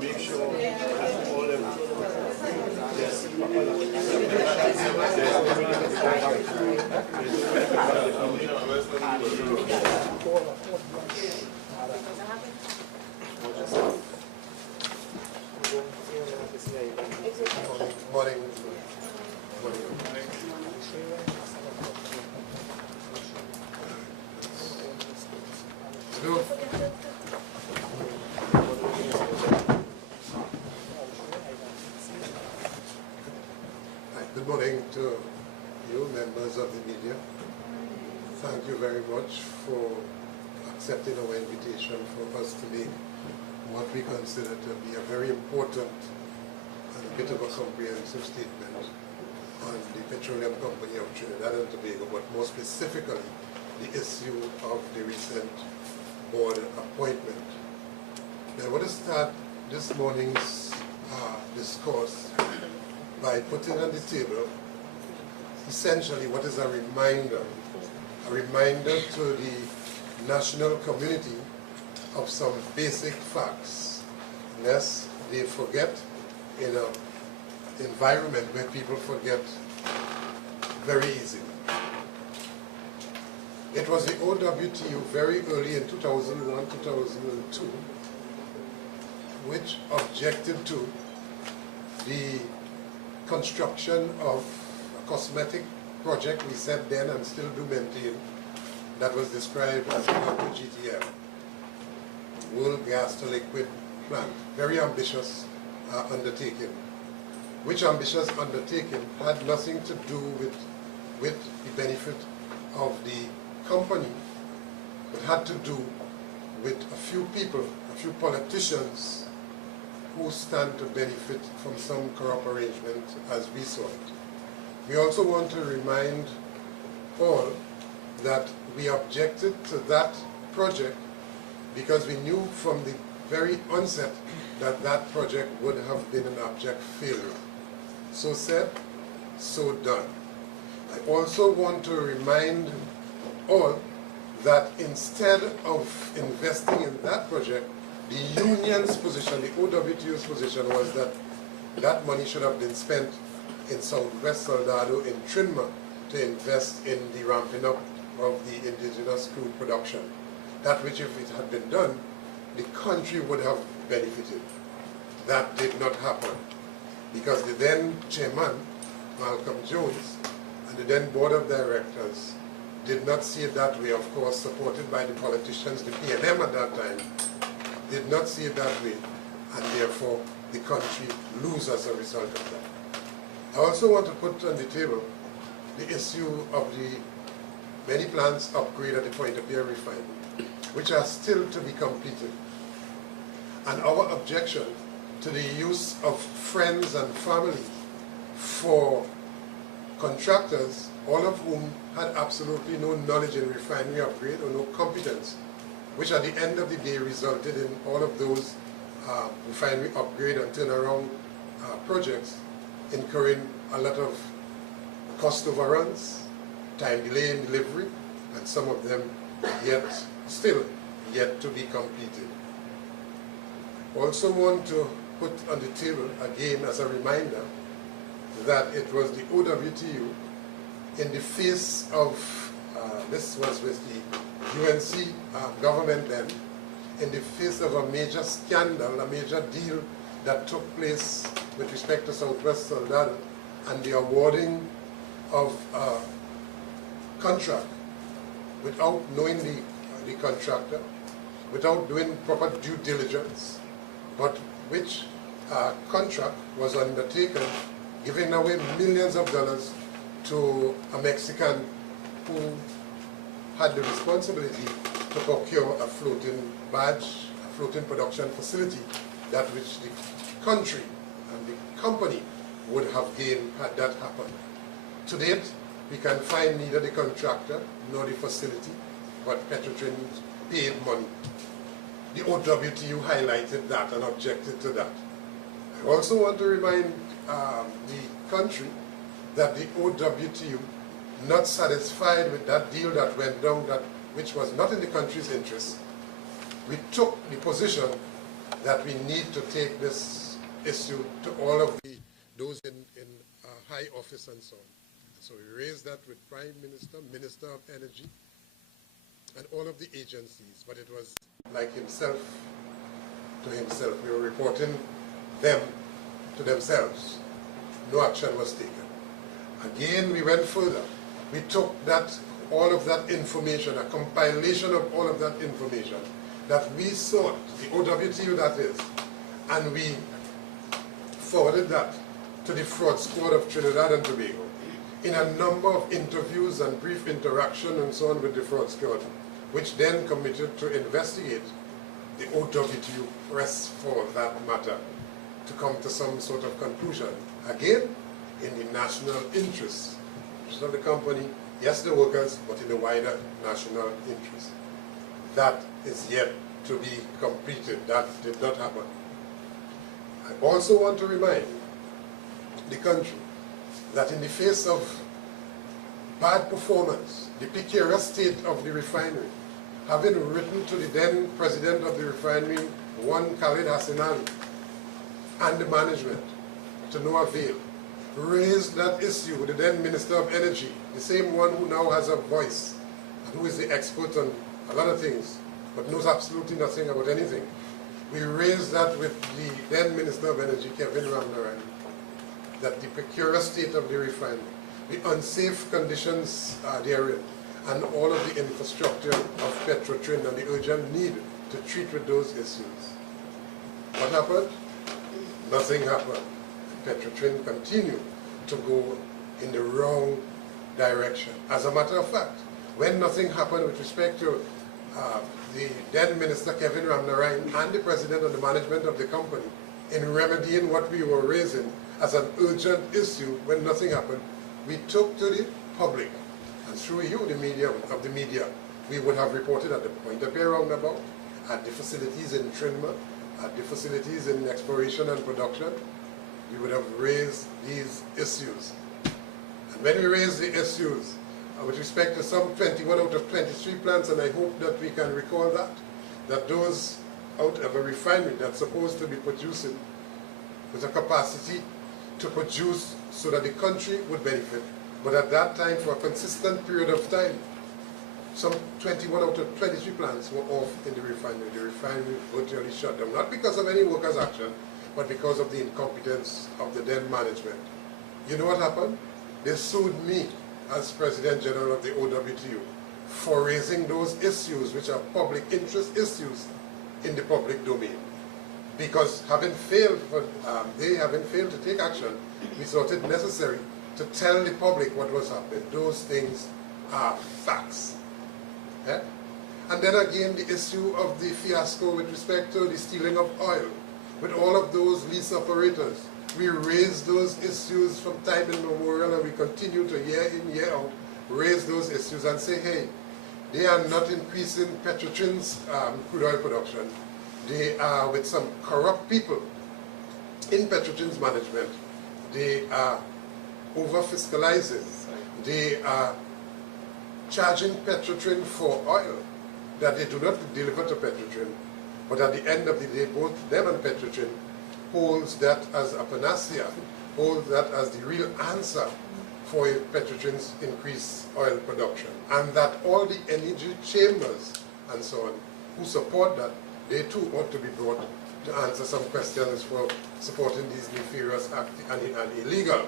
make sure that all of Morning. Good morning to you, members of the media. Thank you very much for accepting our invitation for us to make what we consider to be a very important and a bit of a comprehensive statement on the Petroleum Company of Trinidad and Tobago, but more specifically, the issue of the recent board appointment. Now, I want to start this morning's discourse by putting on the table essentially what is a reminder to the national community of some basic facts, lest they forget in an environment where people forget very easily. It was the OWTU very early in 2001, 2002, which objected to the construction of a cosmetic project we said then and still do maintain that was described as the GTM, World Gas to Liquid Plant. Very ambitious undertaking, which ambitious undertaking had nothing to do with the benefit of the company, but had to do with a few people, a few politicians who stand to benefit from some corrupt arrangement as we saw it. We also want to remind all that we objected to that project because we knew from the very onset that that project would have been an abject failure. So said, so done. I also want to remind all that instead of investing in that project, the union's position, the OWTU's position was that that money should have been spent in Southwest Soldado, in Trinma, to invest in the ramping up of the indigenous crude production. That which, if it had been done, the country would have benefited. That did not happen because the then chairman, Malcolm Jones, and the then board of directors did not see it that way, of course, supported by the politicians, the PNM at that time, did not see it that way, and therefore the country lose as a result of that. I also want to put on the table the issue of the many plants upgrade at the point of their refinery, which are still to be completed. And our objection to the use of friends and family for contractors, all of whom had absolutely no knowledge in refinery upgrade or no competence, which at the end of the day resulted in all of those refinery upgrade and turnaround projects incurring a lot of cost overruns, time delay in delivery, and some of them still yet to be completed. Also want to put on the table again as a reminder that it was the OWTU in the face of, this was with the UNC government then, in the face of a major scandal, a major deal that took place with respect to Southwest Soldado and the awarding of a contract without knowing the contractor, without doing proper due diligence, but which contract was undertaken giving away millions of dollars to a Mexican who had the responsibility to procure a floating barge, a floating production facility, that which the country and the company would have gained had that happened. To date, we can find neither the contractor nor the facility, but Petrotrin paid money. The OWTU highlighted that and objected to that. I also want to remind the country that the OWTU, not satisfied with that deal that went down, which was not in the country's interest, we took the position that we need to take this issue to all of those in high office and so on. So we raised that with Prime Minister, Minister of Energy, and all of the agencies, but it was like himself to himself. We were reporting them to themselves. No action was taken. Again, we went further. We took all of that information, a compilation of all of that information that we sought, the OWTU that is, and we forwarded that to the fraud squad of Trinidad and Tobago in a number of interviews and brief interaction and so on with the fraud squad, which then committed to investigate the OWTU press for that matter to come to some sort of conclusion. Again, in the national interest. It's not the company, yes, the workers, but in the wider national interest. That is yet to be completed. That did not happen. I also want to remind the country that in the face of bad performance, the precarious state of the refinery, having written to the then president of the refinery, one Khalid Hassan Ali, and the management, to no avail, raised that issue with the then Minister of Energy, the same one who now has a voice, and who is the expert on a lot of things, but knows absolutely nothing about anything. We raised that with the then Minister of Energy, Kevin Ramnaran, that the precarious state of the refinery, the unsafe conditions therein, and all of the infrastructure of Petrotrin and the urgent need to treat with those issues. What happened? Nothing happened. Petrotrin continued to go in the wrong direction. As a matter of fact, when nothing happened with respect to the then Minister Kevin Ramnaran and the President and the management of the company in remedying what we were raising as an urgent issue, when nothing happened, we took to the public, and through you, the media, we would have reported at the Point of Pear roundabout, at the facilities in Trinma, at the facilities in exploration and production. We would have raised these issues. And when we raised the issues with respect to some 21 out of 23 plants, and I hope that we can recall that those out of a refinery that's supposed to be producing with a capacity to produce so that the country would benefit, but at that time, for a consistent period of time, some 21 out of 23 plants were off in the refinery. The refinery virtually shut down, not because of any workers' action, but because of the incompetence of the then management. You know what happened? They sued me as President General of the OWTU for raising those issues which are public interest issues in the public domain. Because having failed, they having failed to take action, we thought it necessary to tell the public what was happening. Those things are facts. Yeah? And then again, the issue of the fiasco with respect to the stealing of oil. With all of those lease operators, we raised those issues from time immemorial, and we continue to year in, year out, raise those issues and say, hey, they are not increasing Petrotrin's crude oil production. They are with some corrupt people in Petrotrin's management. They are over-fiscalizing. They are charging Petrotrin for oil that they do not deliver to Petrotrin. But at the end of the day, both them and Petrotrin holds that as a panacea, holds that as the real answer for Petrotrin's increased oil production. And that all the energy chambers and so on who support that, they too ought to be brought to answer some questions for supporting these nefarious and illegal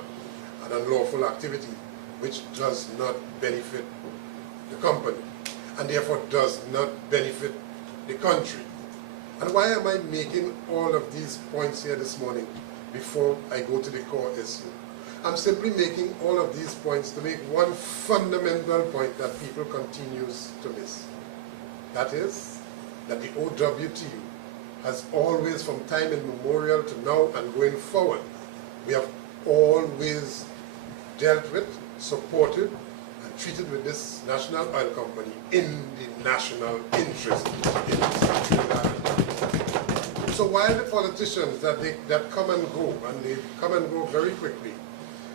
and unlawful activity which does not benefit the company and therefore does not benefit the country. And why am I making all of these points here this morning before I go to the core issue? I'm simply making all of these points to make one fundamental point that people continues to miss. That is, that the OWTU has always, from time immemorial to now and going forward, we have always dealt with supported and treated with this national oil company in the national interest in Trinidad. So while the politicians that come and go, and they come and go very quickly,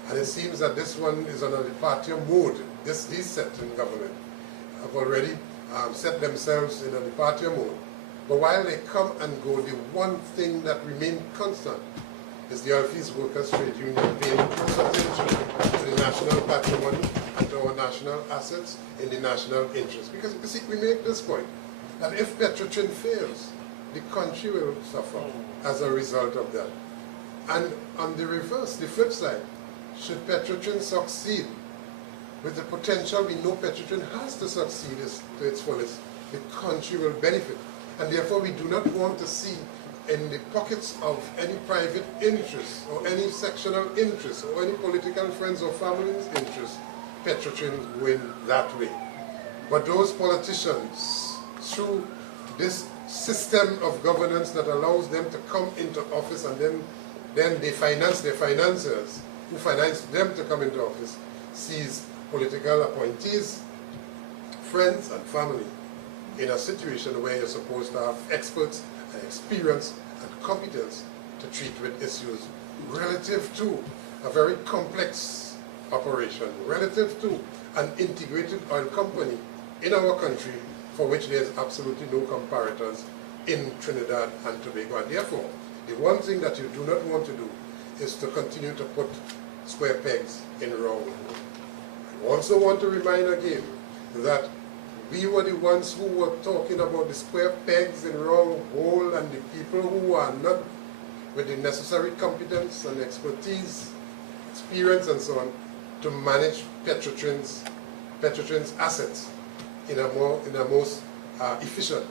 and it seems that this one is on a departure mode, these set in government have already set themselves in a departure mode. But while they come and go, the one thing that remains constant is the Oilfields Workers Trade Union paying close attention to the national patrimony and to our national assets in the national interest. Because you see, we make this point, that if Petrotrin fails, the country will suffer as a result of that. And on the reverse, the flip side, should Petrotrin succeed with the potential we know Petrotrin has to succeed to its fullest, the country will benefit. And therefore we do not want to see in the pockets of any private interest or any sectional interest or any political friends or family's interest, Petrotrin win that way. But those politicians, through this system of governance that allows them to come into office and then they finance their financiers who finance them to come into office, sees political appointees, friends and family in a situation where you're supposed to have experts and experience and competence to treat with issues relative to a very complex operation, relative to an integrated oil company in our country for which there's absolutely no comparators in Trinidad and Tobago. And therefore, the one thing that you do not want to do is to continue to put square pegs in round holes. I also want to remind again that we were the ones who were talking about the square pegs in round hole and the people who are not with the necessary competence and expertise, experience and so on, to manage Petrotrin's assets in a most efficient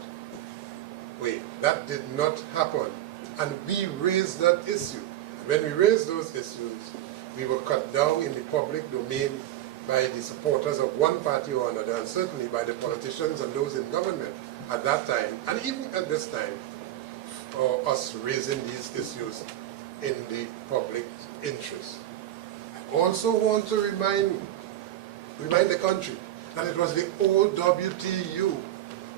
way. That did not happen. And we raised that issue. And when we raised those issues, we were cut down in the public domain by the supporters of one party or another, and certainly by the politicians and those in government at that time, and even at this time, for us raising these issues in the public interest. I also want to remind the country that it was the OWTU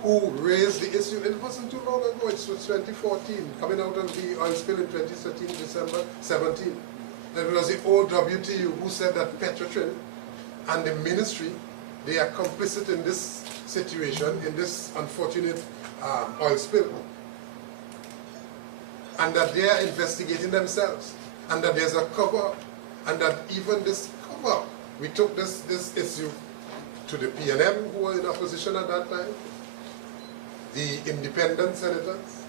who raised the issue. It wasn't too long ago, it was 2014, coming out of the oil spill in 2013, December 17. And it was the OWTU who said that Petrotrin and the ministry, they are complicit in this situation, in this unfortunate oil spill. And that they are investigating themselves. And that there's a cover-up. And that even this cover-up, we took this issue to the PNM, who were in opposition at that time, the independent senators.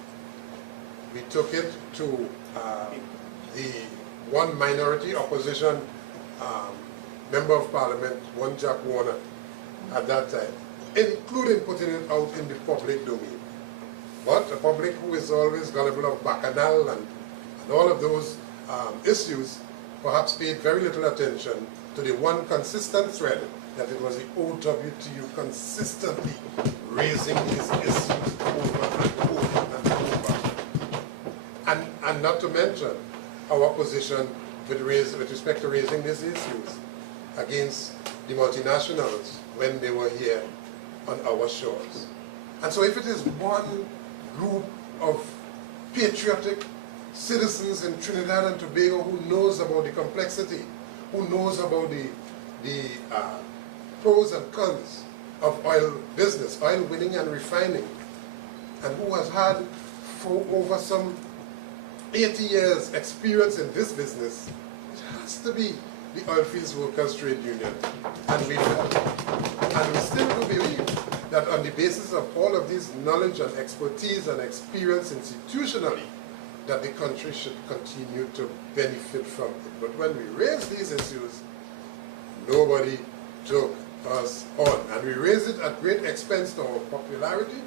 We took it to the one minority opposition member of parliament, one Jack Warner, at that time, including putting it out in the public domain. But the public, who is always gullible of bacchanal and all of those issues, perhaps paid very little attention to the one consistent thread, that it was the OWTU consistently raising these issues over and over and over. And not to mention our position with respect to raising these issues against the multinationals when they were here on our shores. And so if it is one group of patriotic citizens in Trinidad and Tobago who knows about the complexity, who knows about the pros and cons of oil business, oil winning and refining, and who has had for over some 80 years experience in this business, it has to be the Oilfields Workers Trade Union. And we do. And we still do believe that on the basis of all of this knowledge and expertise and experience institutionally, that the country should continue to benefit from it. But when we raise these issues, nobody took us on. And we raised it at great expense to our popularity,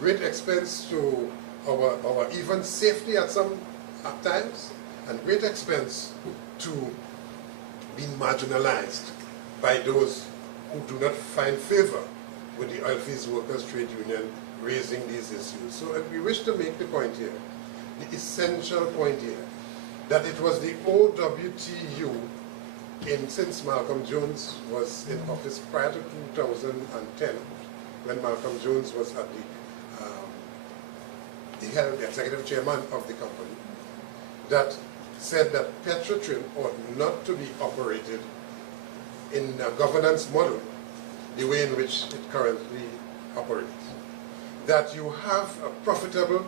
great expense to our even safety at times, and great expense to being marginalized by those who do not find favor with the Oilfields Workers Trade Union raising these issues. So if we wish to make the point here, the essential point here, that it was the OWTU since Malcolm Jones was in office prior to 2010, when Malcolm Jones was at he held the executive chairman of the company, that said that Petrotrin ought not to be operated in a governance model the way in which it currently operates. That you have a profitable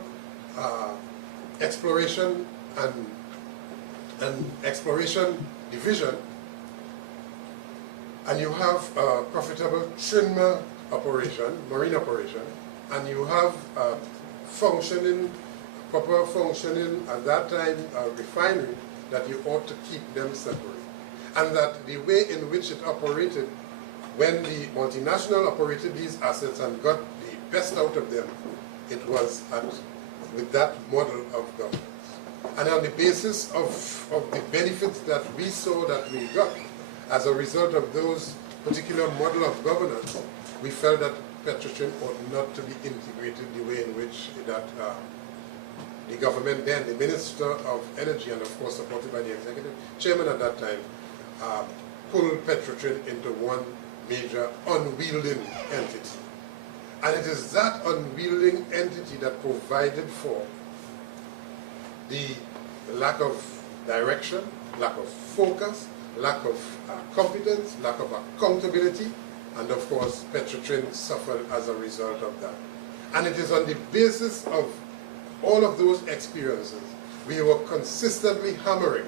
exploration and exploration division, and you have a profitable trimmer operation, marine operation, and you have a proper functioning at that time refinery, that you ought to keep them separate. And that the way in which it operated, when the multinational operated these assets and got the best out of them, it was with that model of governance. And on the basis of the benefits that we saw that we got as a result of those particular model of governance, we felt that Petrotrin ought not to be integrated the way in which that the government then, the Minister of Energy, and of course supported by the executive chairman at that time, pulled Petrotrin into one major unwielding entity. And it is that unwielding entity that provided for the lack of direction, lack of focus, lack of competence, lack of accountability, and of course Petrotrin suffered as a result of that. And it is on the basis of all of those experiences we were consistently hammering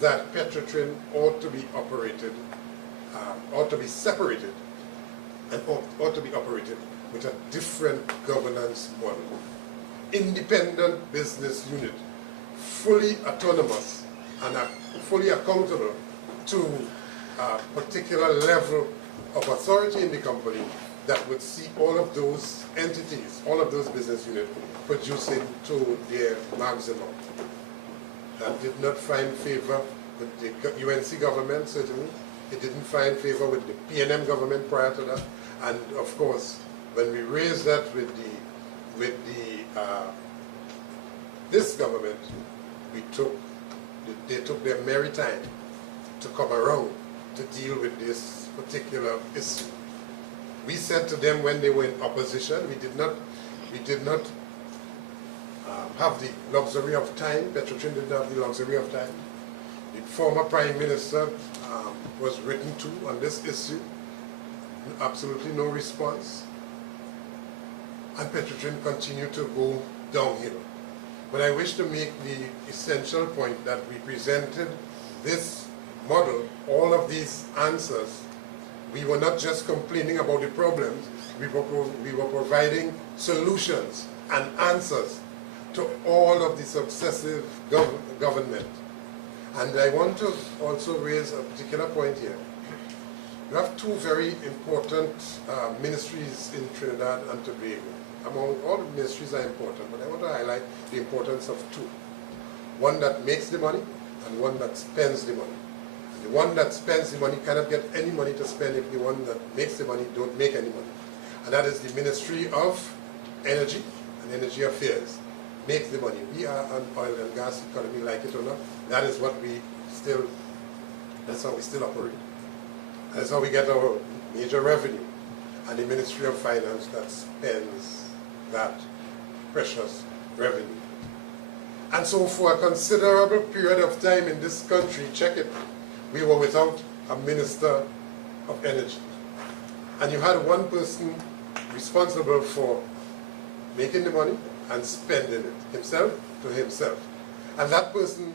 that Petrotrin ought to be operated, ought to be separated, and ought to be operated with a different governance model. Independent business unit, fully autonomous and fully accountable to a particular level of authority in the company that would see all of those entities, all of those business units producing to their maximum. That did not find favor with the UNC government, certainly. It didn't find favor with the PNM government prior to that. And of course, when we raised that with this government, they took their merry time to come around to deal with this particular issue. We said to them when they were in opposition, we did not have the luxury of time. Petrotrin didn't have the luxury of time. The former Prime Minister was written to on this issue. Absolutely no response. And Petrotrin continued to go downhill. But I wish to make the essential point that we presented this model, all of these answers. We were not just complaining about the problems, we were providing solutions and answers to all of the successive government. And I want to also raise a particular point here. You have two very important ministries in Trinidad and Tobago. Among all the ministries are important, but I want to highlight the importance of two. One that makes the money and one that spends the money. The one that spends the money cannot get any money to spend if the one that makes the money don't make any money. And that is the Ministry of Energy and Energy Affairs. Makes the money. We are an oil and gas economy, like it or not. That is what that's how we still operate. That's how we get our major revenue. And the Ministry of Finance that spends that precious revenue. And so for a considerable period of time in this country, check it, we were without a Minister of Energy. And you had one person responsible for making the money and spending it, himself to himself. And that person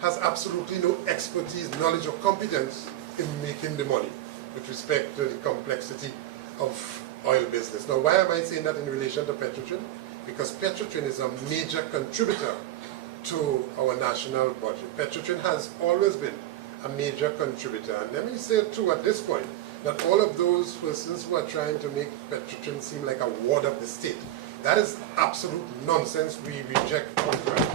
has absolutely no expertise, knowledge, or competence in making the money with respect to the complexity of oil business. Now, why am I saying that in relation to Petrotrin? Because Petrotrin is a major contributor to our national budget. Petrotrin has always been a major contributor. And let me say too at this point, that all of those persons who are trying to make Petrotrin seem like a ward of the state, that is absolute nonsense. We reject outright.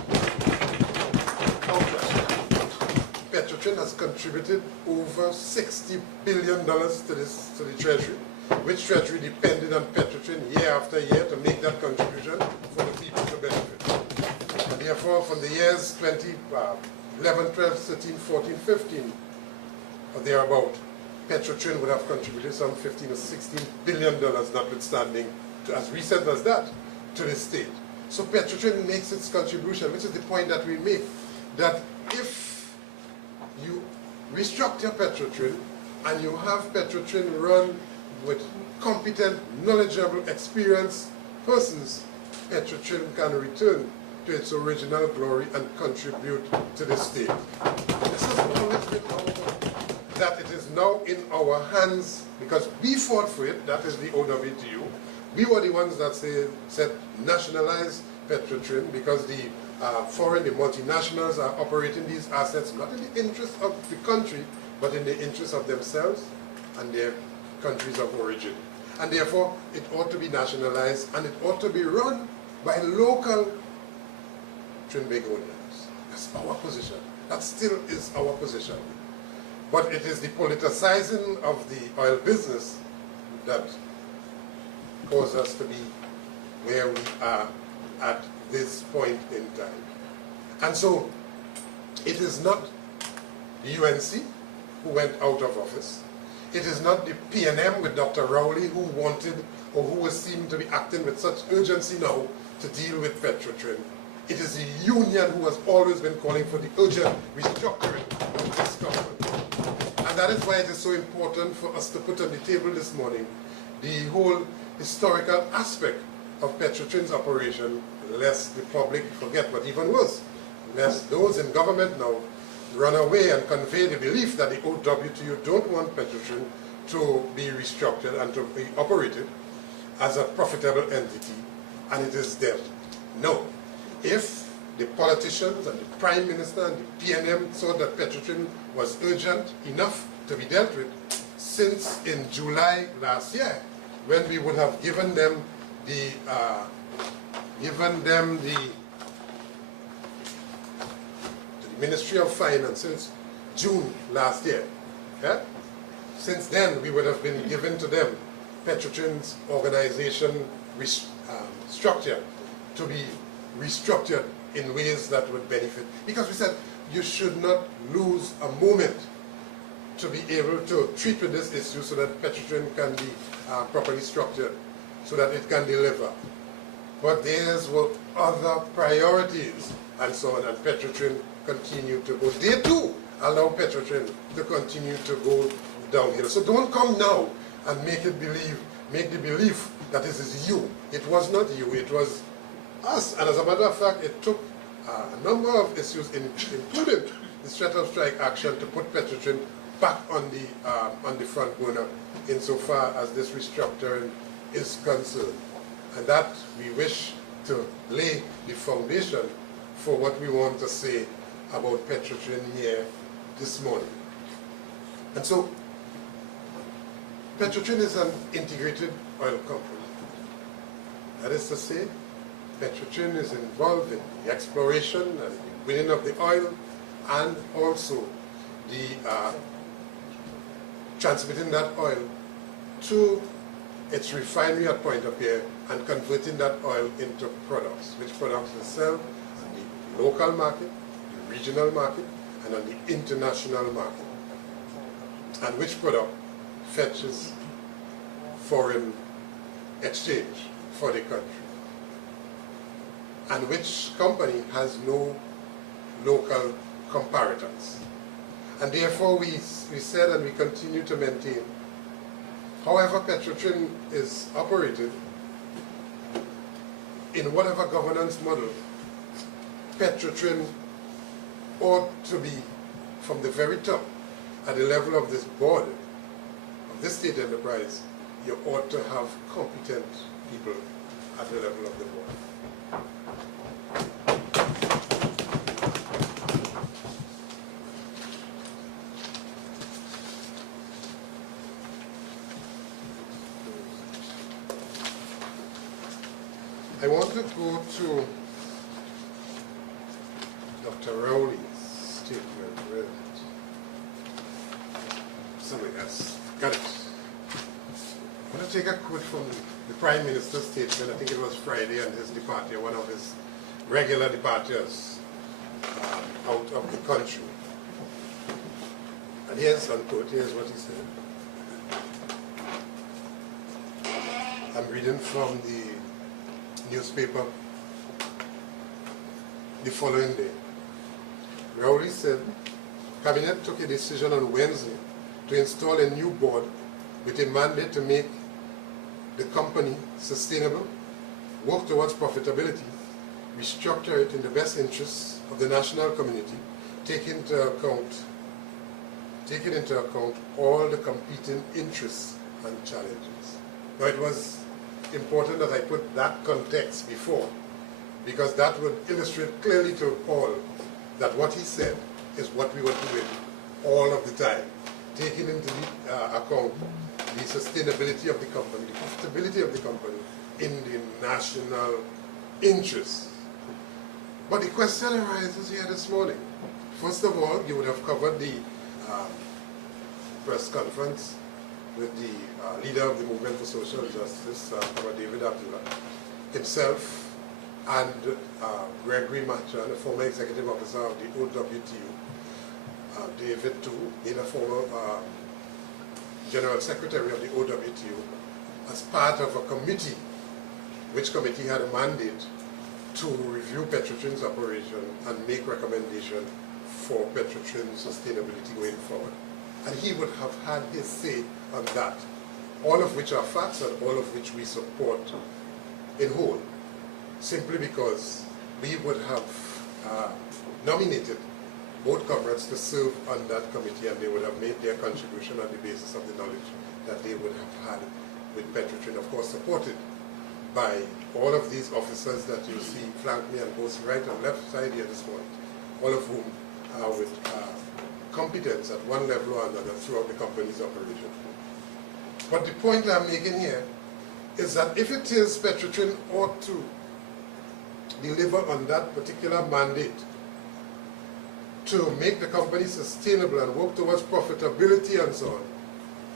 Petrotrin has contributed over $60 billion to the Treasury, which Treasury depended on Petrotrin year after year to make that contribution for the people to benefit. And therefore, from the years 2011, 12, 13, 14, 15, or thereabout, Petrotrin would have contributed some $15 or $16 billion, notwithstanding, as recent as that, to the state. So Petrotrin makes its contribution, which is the point that we make, that if you restructure Petrotrin and you have Petrotrin run with competent, knowledgeable, experienced persons, Petrotrin can return to its original glory and contribute to the state. This has always been our hope, that it is now in our hands, because we fought for it, that is the OWTU. We were the ones that said nationalize Petrotrin, because the foreign, the multinationals are operating these assets not in the interest of the country, but in the interest of themselves and their countries of origin. And therefore, it ought to be nationalized, and it ought to be run by local Trinbagonians. That's our position. That still is our position. But it is the politicizing of the oil business that caused us to be where we are at this point in time. And so, it is not the UNC who went out of office. It is not the PNM with Dr. Rowley who wanted, or who was seen to be acting with such urgency now to deal with Petrotrin. It is the union who has always been calling for the urgent restructuring of this government. And that is why it is so important for us to put on the table this morning the whole historical aspect of Petrotrin's operation, lest the public forget, but even worse, lest those in government now run away and convey the belief that the OWTU don't want Petrotrin to be restructured and to be operated as a profitable entity, and it is them. No. If the politicians and the Prime Minister and the PNM thought that Petrotrin was urgent enough to be dealt with, since in July last year, when we would have given them the Ministry of Finance since June last year. Yeah? Since then, we would have been given to them Petrotrin's organization structure to be restructured in ways that would benefit. Because we said you should not lose a moment to be able to treat with this issue so that Petrotrin can be properly structured, so that it can deliver. But theirs were other priorities and so on, and Petrotrin continue to go. They too allow Petrotrin to continue to go downhill. So don't come now and make the belief that this is you. It was not you, it was us. And as a matter of fact, it took a number of issues, including the threat of strike action, to put Petrotrin back on the front burner insofar as this restructuring is concerned. And that we wish to lay the foundation for what we want to say about Petrotrin here this morning. And so, Petrotrin is an integrated oil company. That is to say, Petrotrin is involved in the exploration and the winning of the oil, and also the transmitting that oil to its refinery at Point of Pierre and converting that oil into products, which products will sell on the local market, the regional market, and on the international market, and which product fetches foreign exchange for the country, and which company has no local comparators. And therefore we said, and we continue to maintain, however Petrotrin is operated, in whatever governance model, Petrotrin ought to be, from the very top, at the level of this board, of this state enterprise, you ought to have competent people at the level of the board. I want to go to Dr. Rowley's statement. Where is it? Somebody else. Got it. I want to take a quote from the Prime Minister's statement. I think it was Friday, and his departure, one of his regular departures out of the country. And Here's unquote, here's what he said. I'm reading from the newspaper the following day. Rowley said, Cabinet took a decision on Wednesday to install a new board with a mandate to make the company sustainable, work towards profitability, restructure it in the best interests of the national community, taking into account all the competing interests and challenges. Now it was important that I put that context before, because that would illustrate clearly to all that what he said is what we were doing all of the time, taking into account the sustainability of the company, the profitability of the company in the national interest. But the question arises here this morning. First of all, you would have covered the press conference with the leader of the Movement for Social Justice, David Abdullah, himself, and Gregory Machan, a former executive officer of the OWTU, David too, being a former general secretary of the OWTU, as part of a committee, which committee had a mandate to review Petrotrin's operation and make recommendation for Petrotrin's sustainability going forward. And he would have had his say on that, all of which are facts and all of which we support in whole, simply because we would have nominated both comrades to serve on that committee, and they would have made their contribution on the basis of the knowledge that they would have had with Petrotrin, of course supported by all of these officers that you see flank me on both right and left side here this morning, all of whom are with competence at one level or another throughout the company's operation. But the point I'm making here is that if it is Petrotrin ought to deliver on that particular mandate to make the company sustainable and work towards profitability and so on,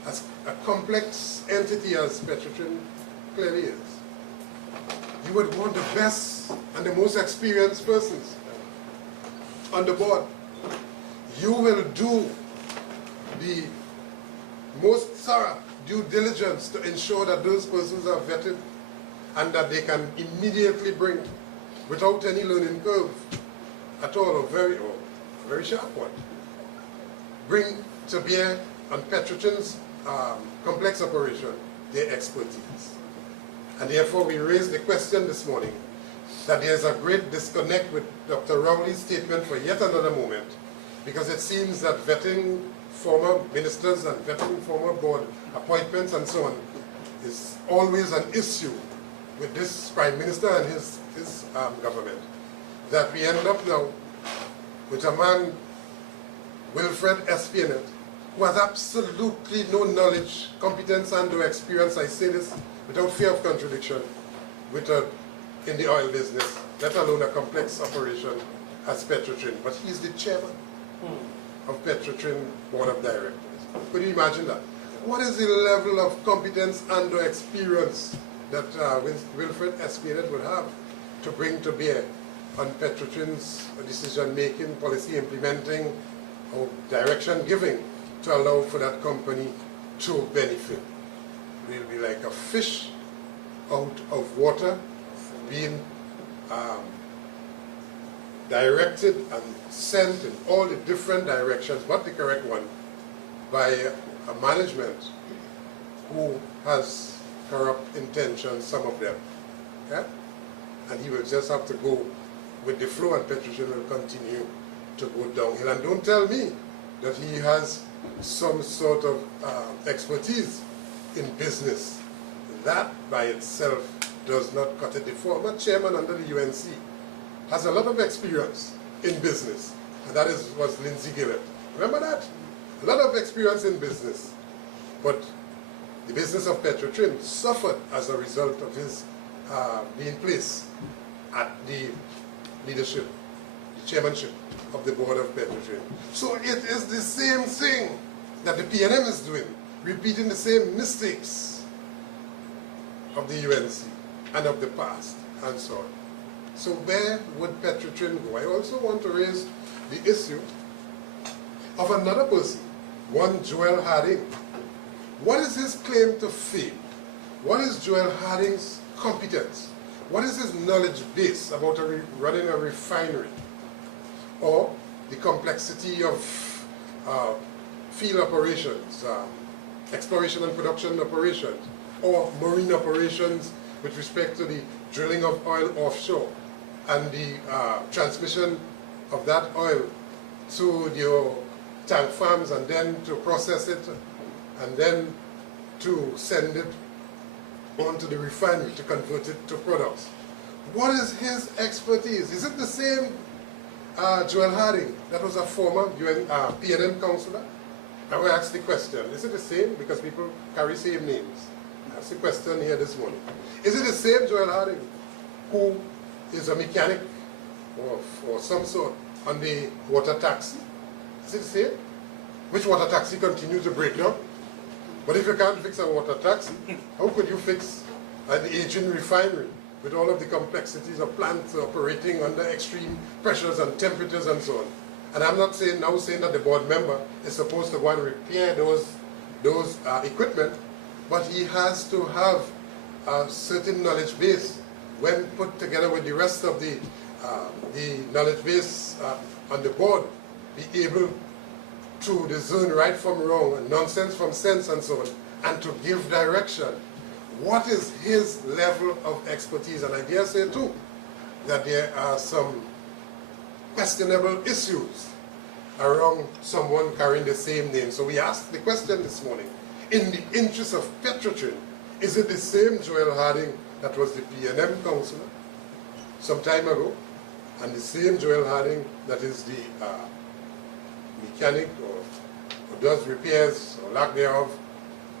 as a complex entity as Petrotrin clearly is, you would want the best and the most experienced persons on the board. You will do the most thorough due diligence to ensure that those persons are vetted and that they can immediately bring, without any learning curve at all, or very sharp one, bring to bear on Petrotrin's complex operation their expertise. And therefore we raise the question this morning that there's a great disconnect with Dr. Rowley's statement for yet another moment, because it seems that vetting former ministers and vetting former board appointments and so on is always an issue with this Prime Minister and his government. That we end up now with a man, Wilfred Espionette, who has absolutely no knowledge, competence, and no experience, I say this without fear of contradiction, in the oil business, let alone a complex operation as Petrotrin. But he's the chairman of Petrotrin Board of Directors. Could you imagine that? What is the level of competence and or experience that Wilfred Espionette would have to bring to bear on Petrotrin's decision-making, policy implementing, or direction giving to allow for that company to benefit? We'll be like a fish out of water, being directed and sent in all the different directions, but the correct one, by a management who has corrupt intentions, some of them. Okay? And he will just have to go with the flow, and Petrotrin will continue to go downhill. And don't tell me that he has some sort of expertise in business. That by itself does not cut it. The former chairman under the UNC has a lot of experience in business, and that was Lindsay Gillett. Remember that? A lot of experience in business. But the business of Petrotrin suffered as a result of his being placed at the leadership, the chairmanship of the board of Petrotrin. So it is the same thing that the PNM is doing, repeating the same mistakes of the UNC and of the past, and so on. So where would Petrotrin go? I also want to raise the issue of another person, one Joel Harding. What is his claim to fame? What is Joel Harding's competence? What is his knowledge base about running a refinery? Or the complexity of field operations, exploration and production operations, or marine operations with respect to the drilling of oil offshore and the transmission of that oil to your tank farms and then to process it and then to send it on to the refinery to convert it to products. What is his expertise? Is it the same Joel Harding that was a former PNM councillor? I will ask the question, is it the same? Because people carry same names. That's the question here this morning. Is it the same Joel Harding who is a mechanic or some sort on the water taxi? Is it the same? Which water taxi continues to break down? But if you can't fix a water taxi, how could you fix an aging refinery with all of the complexities of plants operating under extreme pressures and temperatures and so on? And I'm not saying that the board member is supposed to go and repair those equipment, but he has to have a certain knowledge base when put together with the rest of the knowledge base on the board, be able to discern right from wrong and nonsense from sense and so on, and to give direction. What is his level of expertise? And I dare say too that there are some questionable issues around someone carrying the same name. So we asked the question this morning, in the interest of Petrotrin, is it the same Joel Harding that was the PNM councillor some time ago, and the same Joel Harding that is the mechanic or does repairs or lack thereof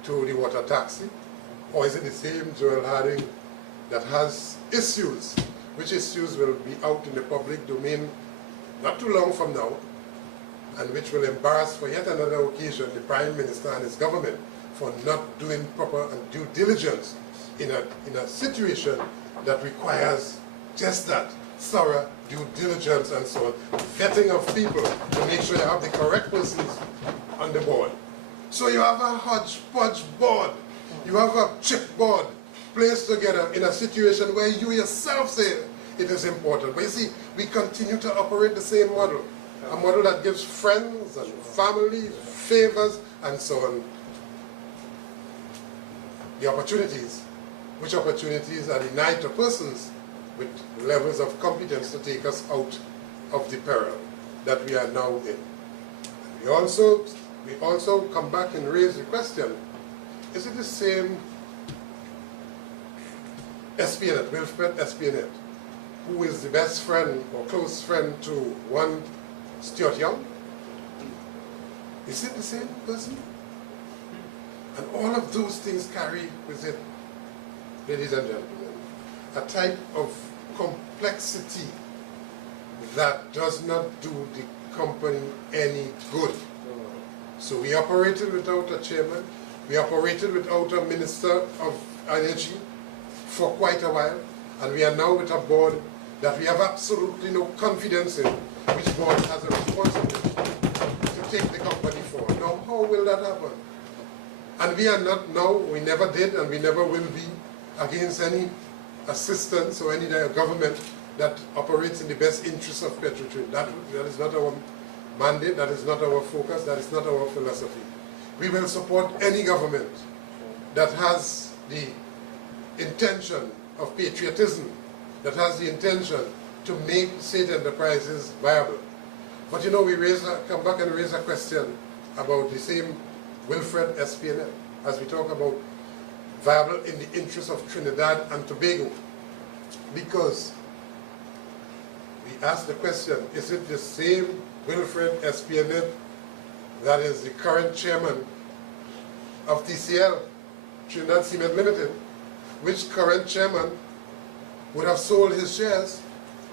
to the water taxi? Or is it the same Joel Harding that has issues, which issues will be out in the public domain not too long from now, and which will embarrass for yet another occasion the Prime Minister and his government for not doing proper and due diligence in a situation that requires just that, thorough due diligence and so on, vetting of people to make sure you have the correct persons on the board. So you have a hodgepodge board, you have a chip board placed together in a situation where you yourself say it is important. But you see, we continue to operate the same model, a model that gives friends and family favors and so on the opportunities. Which opportunities are denied to persons with levels of competence to take us out of the peril that we are now in. And we also come back and raise the question, is it the same SPNet, Wilfred SPNet, who is the best friend or close friend to one Stuart Young? Is it the same person? And all of those things carry with it, ladies and gentlemen, a type of complexity that does not do the company any good. So we operated without a chairman, we operated without a minister of energy for quite a while, and we are now with a board that we have absolutely no confidence in, which board has a responsibility to take the company forward. Now, how will that happen? And we are not now, we never did, and we never will be against any assistance or any government that operates in the best interests of Petrotrin. That is not our mandate, that is not our focus, that is not our philosophy. We will support any government that has the intention of patriotism, that has the intention to make state enterprises viable. But you know, we come back and raise a question about the same Wilfred SPNL as we talk about viable in the interest of Trinidad and Tobago. Because we ask the question, is it the same Wilfred SPNL that is the current chairman of TCL, Trinidad Cement Limited, which current chairman would have sold his shares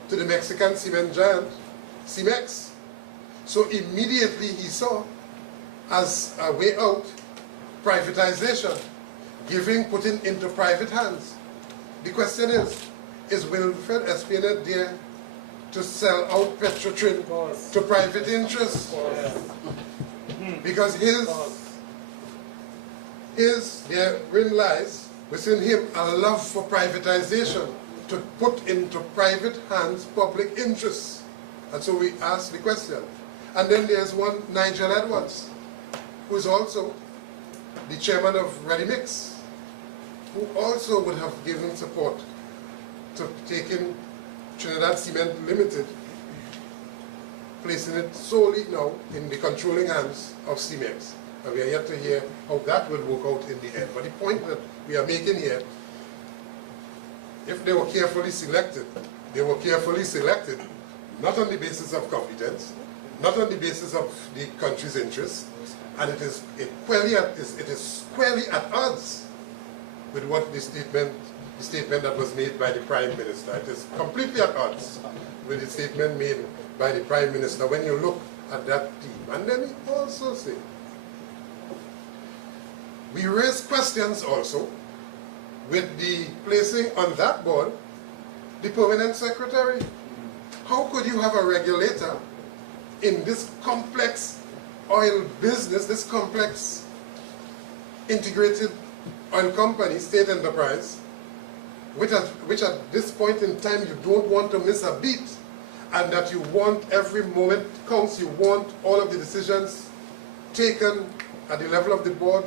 to the Mexican cement giant, Cemex? So immediately he saw as a way out privatization, putting into private hands. The question is Wilfred SPNet there to sell out Petrotrin to private interests? Because therein lies within him a love for privatization, to put into private hands public interests. And so we ask the question. And then there's one Nigel Edwards, who is also the chairman of Ready Mix, who also would have given support to taking Trinidad Cement Limited, placing it solely now in the controlling hands of CMEX. And we are yet to hear how that will work out in the end. But the point that we are making here, if they were carefully selected, they were carefully selected not on the basis of competence, not on the basis of the country's interests, and it is squarely at odds with what the statement that was made by the Prime Minister. It is completely at odds with the statement made by the Prime Minister when you look at that team. And then he also said, we raise questions also with the placing on that board the permanent secretary. How could you have a regulator in this complex oil business, this complex integrated oil company, state enterprise, which at this point in time you don't want to miss a beat, and that you want every moment counts, you want all of the decisions taken at the level of the board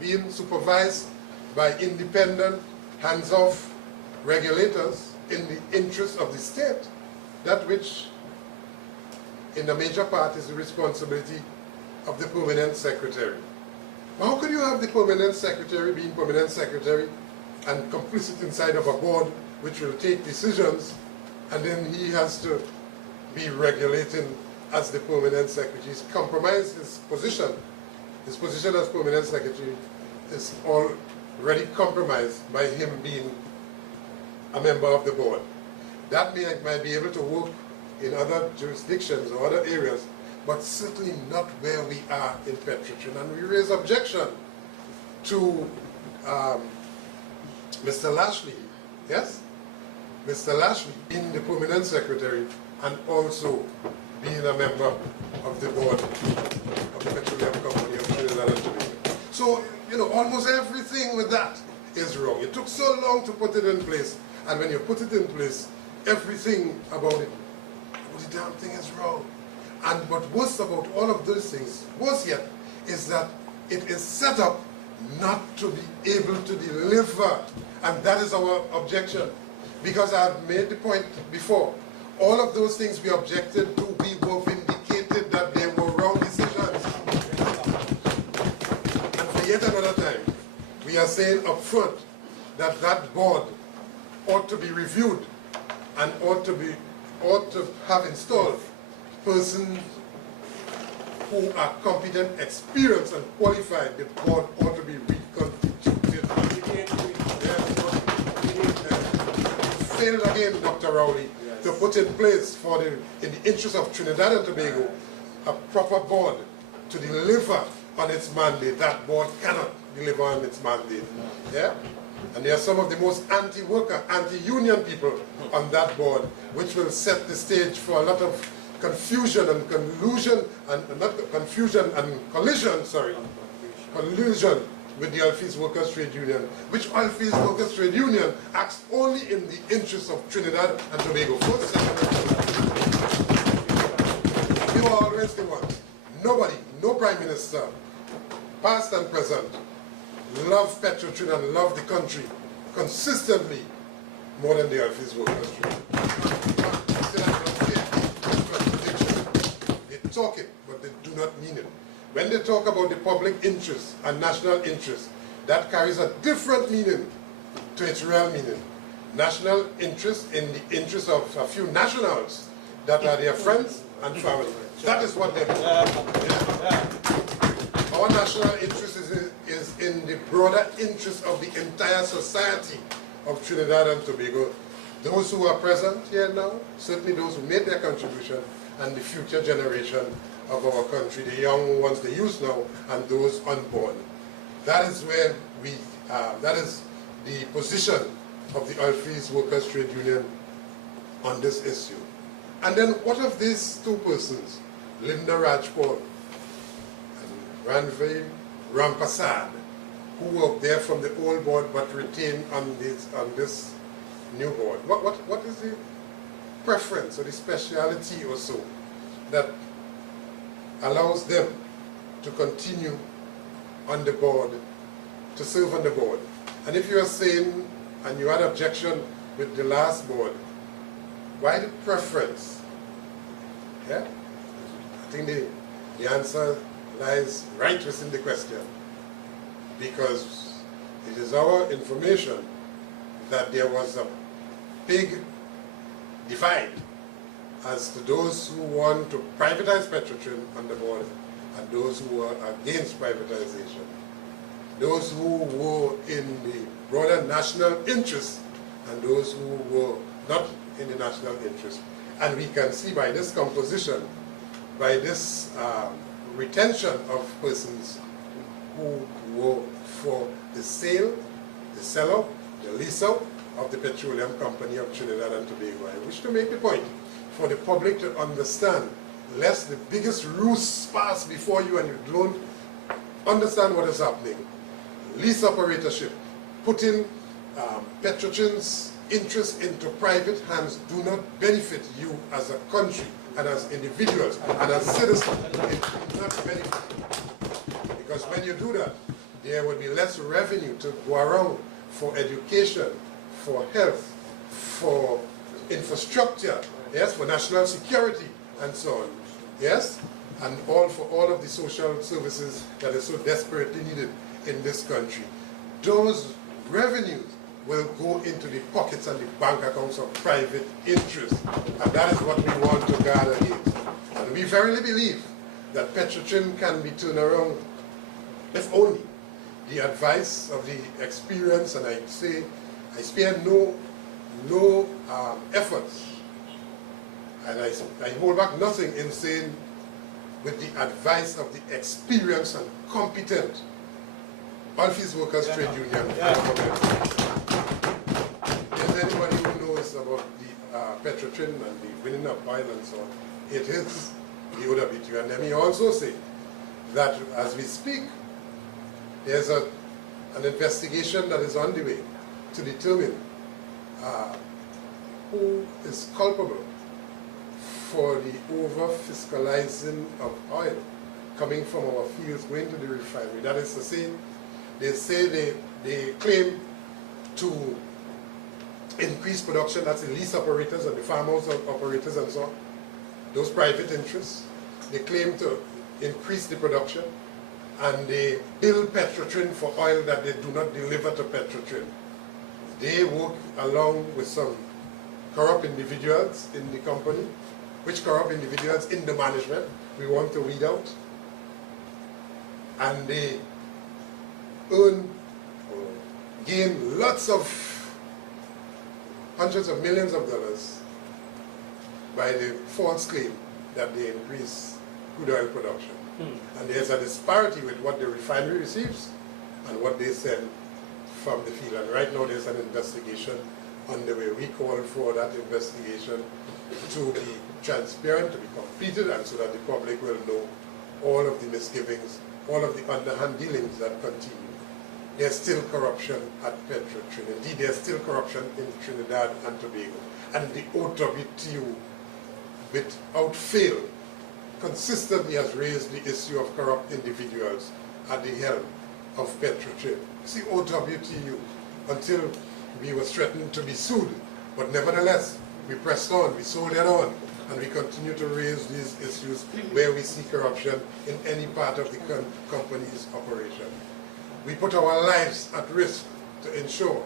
being supervised by independent, hands-off regulators in the interest of the state, that which in a major part is the responsibility of the permanent secretary. How could you have the permanent secretary being permanent secretary and complicit inside of a board which will take decisions, and then he has to be regulating as the permanent secretary? He's compromised his position. His position as permanent secretary is already compromised by him being a member of the board. That might be able to work in other jurisdictions or other areas, but certainly not where we are in Petrotrin. And we raise objection to Mr. Lashley, yes? Mr. Lashley being the permanent secretary and also being a member of the board of the Petroleum Company of Trinidad and Tobago. So, you know, almost everything with that is wrong. It took so long to put it in place, and when you put it in place, everything about it, the damn thing is wrong. And what worse about all of those things, worse yet, is that it is set up not to be able to deliver. And that is our objection. Because I've made the point before, all of those things we objected to, we were vindicated that they were wrong decisions. And for yet another time, we are saying up front that that board ought to be reviewed and ought to have installed persons who are competent, experienced, and qualified. The board ought to be reconstituted. Failed again, Dr. Rowley, to put in place in the interest of Trinidad and Tobago, a proper board to deliver on its mandate. That board cannot deliver on its mandate. Yeah? And there are some of the most anti-worker, anti-union people on that board, which will set the stage for a lot of confusion and collusion, and not confusion and collision, collusion with the Oilfields Workers Trade Union, which Oilfields Workers Trade Union acts only in the interest of Trinidad and Tobago. We were always the ones. Nobody, no Prime Minister, past and present, love Petrotrin and love the country consistently more than the Oilfields Workers Trade. They talk it, but they do not mean it. When they talk about the public interest and national interest, that carries a different meaning to its real meaning. National interest in the interest of a few nationals that are their friends and family. That is what they mean. Yeah. Our national interest is in the broader interest of the entire society of Trinidad and Tobago. Those who are present here now, certainly those who made their contribution, and the future generation of our country, the young ones, the youth now, and those unborn. That is where that is the position of the Oilfields Workers Trade Union on this issue. And then what of these two persons, Linda Rajpal Ranveer Rampasad, who were there from the old board but retained on this new board. What is the preference or the speciality or so that allows them to continue on the board, to serve on the board? And if you are saying, and you had objection with the last board, why the preference? Yeah? I think the answer lies right within the question. Because it is our information that there was a big divide as to those who want to privatize Petrotrin on the board and those who were against privatization. Those who were in the broader national interest and those who were not in the national interest. And we can see by this composition, by this retention of persons who were for the sale, the sell-out, the lease-out of the Petroleum Company of Trinidad and Tobago. I wish to make the point for the public to understand, lest the biggest ruse pass before you and you don't understand what is happening. Lease operatorship, putting Petrotrin's interest into private hands do not benefit you as a country and as individuals and as citizens. It does not benefit. Because when you do that, there will be less revenue to go around for education, for health, for infrastructure, yes, for national security, and so on, yes, and for all of the social services that are so desperately needed in this country. Those revenues will go into the pockets and the bank accounts of private interests, and that is what we want to guard against. And we verily believe that Petrotrin can be turned around if only the advice of the experience, and I spare no efforts, and I hold back nothing in saying with the advice of the experienced and competent Office Workers Trade Union. If anybody who knows about the Petrotrin and the winning of oil and so on, it is the OWTU. And let me also say that as we speak, there's an investigation that is on the way to determine who is culpable for the over-fiscalizing of oil coming from our fields going to the refinery. That is to say, they claim to increase production, that's the lease operators and the farmhouse operators and so on, those private interests. They claim to increase the production, and they bill Petrotrin for oil that they do not deliver to Petrotrin. They work along with some corrupt individuals in the company, which corrupt individuals in the management we want to weed out, and they earn or gain lots of hundreds of millions of dollars by the false claim that they increase crude oil production. And there's a disparity with what the refinery receives and what they send from the field. And right now there's an investigation on the way. We call for that investigation to be transparent, to be completed, and so that the public will know all of the misgivings, all of the underhand dealings that continue. There's still corruption at Petrotrin. Indeed, there's still corruption in Trinidad and Tobago. And the OWTU, without fail, consistently has raised the issue of corrupt individuals at the helm of Petrotrin. See, OWTU, until we were threatened to be sued, but nevertheless, we pressed on, we soldiered on, and we continue to raise these issues where we see corruption in any part of the company's operation. We put our lives at risk to ensure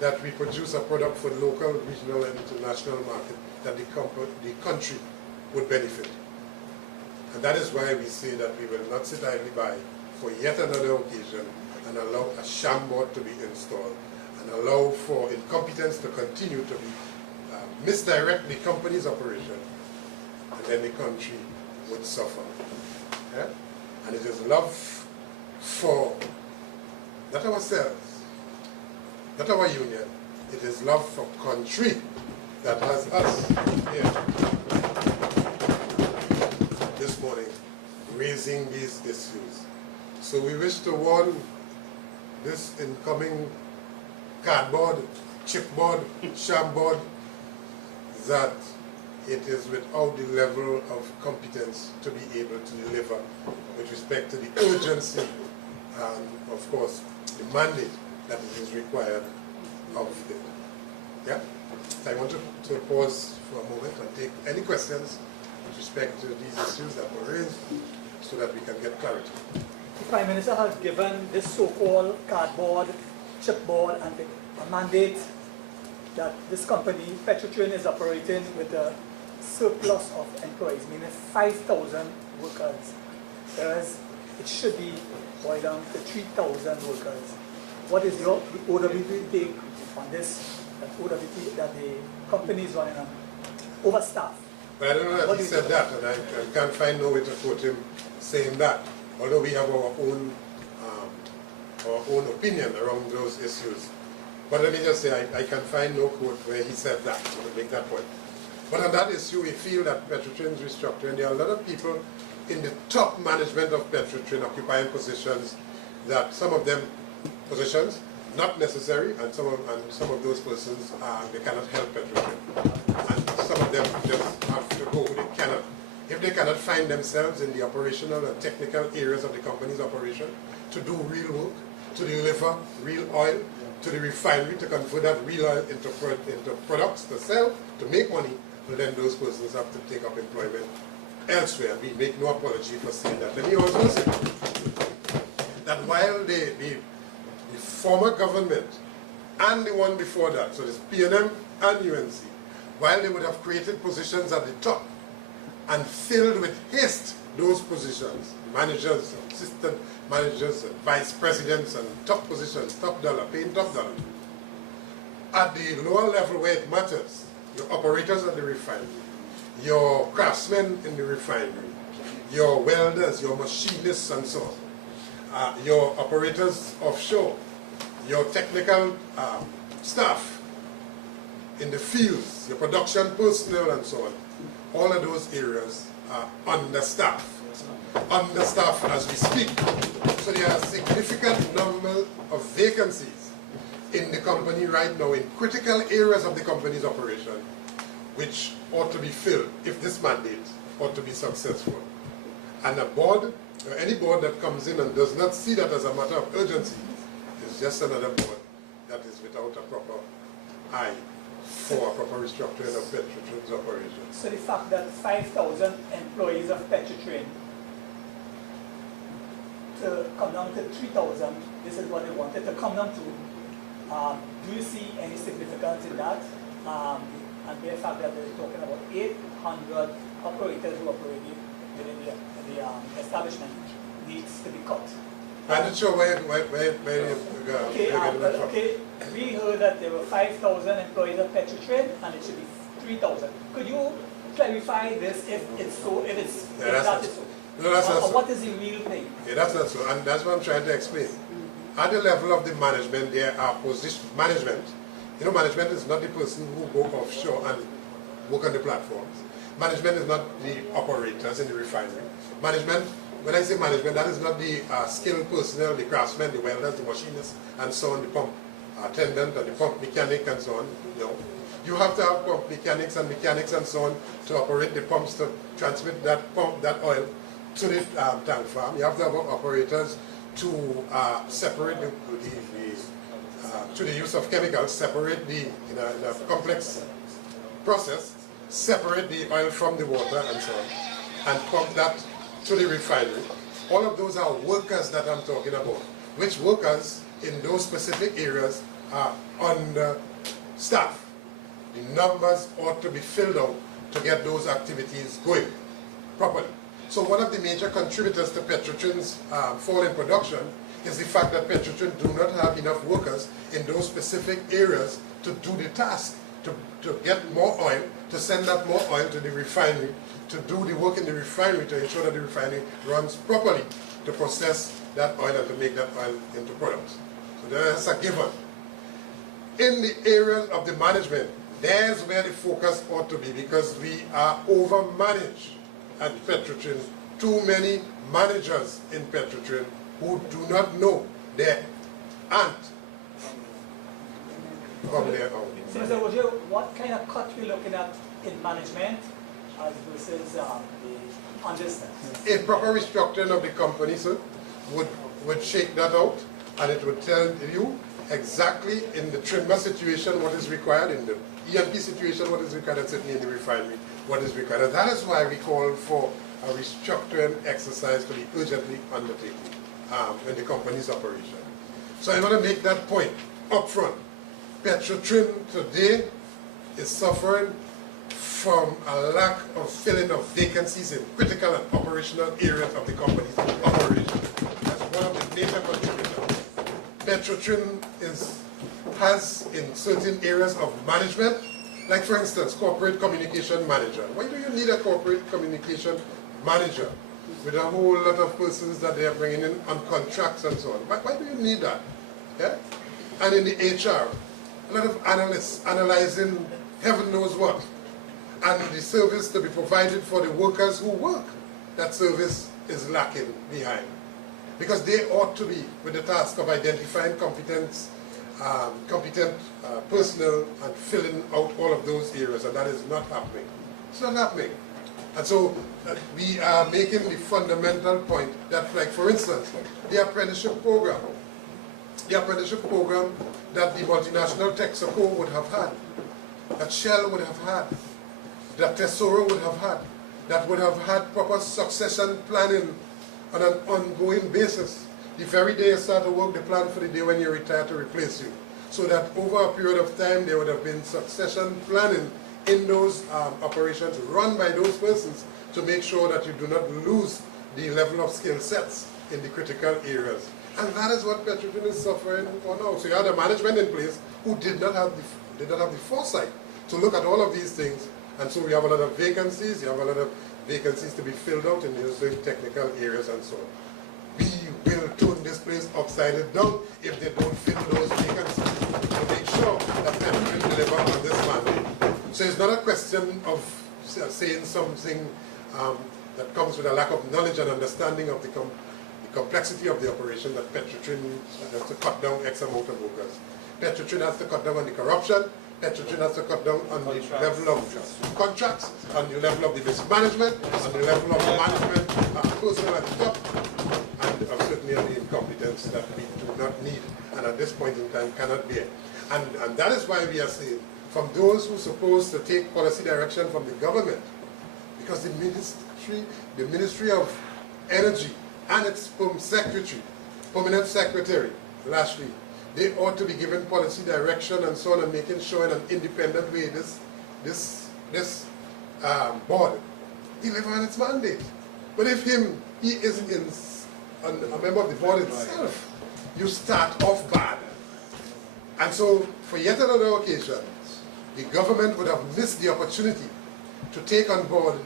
that we produce a product for local, regional, and international market that the country would benefit. And that is why we say that we will not sit idly by for yet another occasion and allow a sham board to be installed and allow for incompetence to continue to be misdirect the company's operation, and then the country would suffer. Yeah? And it is love for not ourselves, not our union, it is love for country that has us here this morning raising these issues. So we wish to warn this incoming cardboard, chipboard, shamboard that it is without the level of competence to be able to deliver with respect to the urgency and, of course, the mandate that it is required of it. Yeah? So I want to pause for a moment and take any questions with respect to these issues that were raised so that we can get clarity. The Prime Minister has given this so-called cardboard, chipboard, and a mandate that this company, Petrotrin, is operating with a surplus of employees, meaning 5,000 workers, whereas it should be boiled down to 3,000 workers. What is your OWTU take on this, that the company is running on overstaffed? But I don't know that he said that, and I can't find no way to quote him saying that, although we have our own opinion around those issues. But let me just say, I can find no quote where he said that, so to make that point. But on that issue, we feel that Petrotrin's restructuring, there are a lot of people in the top management of Petrotrin occupying positions that some of them positions not necessary, and some of those persons they cannot help Petrotrin, and some of them just have to go. They cannot, if they cannot find themselves in the operational and technical areas of the company's operation to do real work, to deliver real oil to the refinery, to convert that real oil into products to sell, to make money, well, then those persons have to take up employment elsewhere. We make no apology for saying that. Let me also say that while the former government and the one before that, so this PNM and UNC, while they would have created positions at the top and filled with haste those positions, managers, assistant managers, and vice presidents, and top positions, top dollar, paying top dollar, at the lower level where it matters, your operators at the refinery, your craftsmen in the refinery, your welders, your machinists, and so on, your operators offshore, your technical staff in the fields, your production personnel, and so on. All of those areas are understaffed. Understaffed as we speak. So there are a significant number of vacancies in the company right now in critical areas of the company's operation, which ought to be filled if this mandate ought to be successful. And a board, or any board that comes in and does not see that as a matter of urgency, is just another board that is without a proper eye for a proper restructuring of Petrotrin's operation. So the fact that 5,000 employees of Petrotrin to come down to 3,000, this is what they wanted to come down to. Do you see any significance in that? And the fact that they're talking about 800 operators who operate within the establishment needs to be cut. I'm not sure where Okay, we heard that there were 5,000 employees of Petrotrin and it should be 3,000. Could you clarify this if it's so, if it's that is so? No, that's not so. What is the real thing? Yeah, that's not so, and that's what I'm trying to explain. At the level of the management, there are position management. You know, management is not the person who go offshore and work on the platforms. Management is not the operators in the refinery. Management, when I say management, that is not the skilled personnel, the craftsmen, the welders, the machinists, and so on, the pump attendant and the pump mechanic and so on. No. You have to have pump mechanics and so on to operate the pumps to transmit that oil to the tank farm. You have to have operators to separate to the use of chemicals, separate in a complex process, separate the oil from the water and so on, and pump that to the refinery. All of those are workers that I'm talking about, which workers in those specific areas are understaffed. The numbers ought to be filled out to get those activities going properly. So one of the major contributors to Petrotrin's fall in production is the fact that Petrotrin do not have enough workers in those specific areas to do the task, to get more oil, to send that more oil to the refinery, to do the work in the refinery to ensure that the refinery runs properly, to process that oil and to make that oil into products. So that's a given. In the areas of the management, there's where the focus ought to be, because we are over-managed at Petrotrin. Too many managers in Petrotrin who do not know their aunt from their own. So, Mr. Roger, what kind of cut we looking at in management as versus the understand? A proper restructuring of the company, sir, would shake that out, and it would tell you exactly in the trimmer situation what is required, in the E&P situation what is required, and certainly in the refinery what is required. And that is why we call for a restructuring exercise to be urgently undertaken in the company's operation. So I want to make that point up front. Petrotrin today is suffering from a lack of filling of vacancies in critical and operational areas of the company's operation. That's one of the major contributors. Petrotrin has in certain areas of management, like for instance, corporate communication manager. Why do you need a corporate communication manager with a whole lot of persons that they are bringing in on contracts and so on? Why do you need that? Yeah? And in the HR, a lot of analysts analyzing heaven knows what, and the service to be provided for the workers who work, that service is lacking behind. Because they ought to be with the task of identifying competent personnel and filling out all of those areas, and that is not happening. It's not happening. And so we are making the fundamental point that, like for instance, the apprenticeship program that the multinational Texaco would have had, that Shell would have had, that Tesoro would have had, that would have had proper succession planning on an ongoing basis. The very day you start to work, the plan for the day when you retire to replace you. So that over a period of time, there would have been succession planning in those operations run by those persons to make sure that you do not lose the level of skill sets in the critical areas. And that is what Petrotrin is suffering for now. So you had a management in place who did not have the foresight to look at all of these things. And so we have a lot of vacancies. You have a lot of vacancies to be filled out in those technical areas and so on. We will turn this place upside down if they don't fill those vacancies to make sure that Petrotrin deliver on this mandate. So it's not a question of saying something that comes with a lack of knowledge and understanding of the complexity of the operation, that Petrotrin has to cut down X amount of workers. Petrotrin has to cut down on the corruption. Petrotrin has to cut down on the level of contracts, on the level of the mismanagement, on the level of management, personnel at the top, and certainly on the incompetence that we do not need, and at this point in time cannot bear. And that is why we are saying, from those who are supposed to take policy direction from the government, because the Ministry of Energy and its permanent secretary, Lashley, they ought to be given policy direction and so on, and making sure in an independent way this board deliver on its mandate. But if he isn't a member of the board itself, you start off bad. And so, for yet another occasion, the government would have missed the opportunity to take on board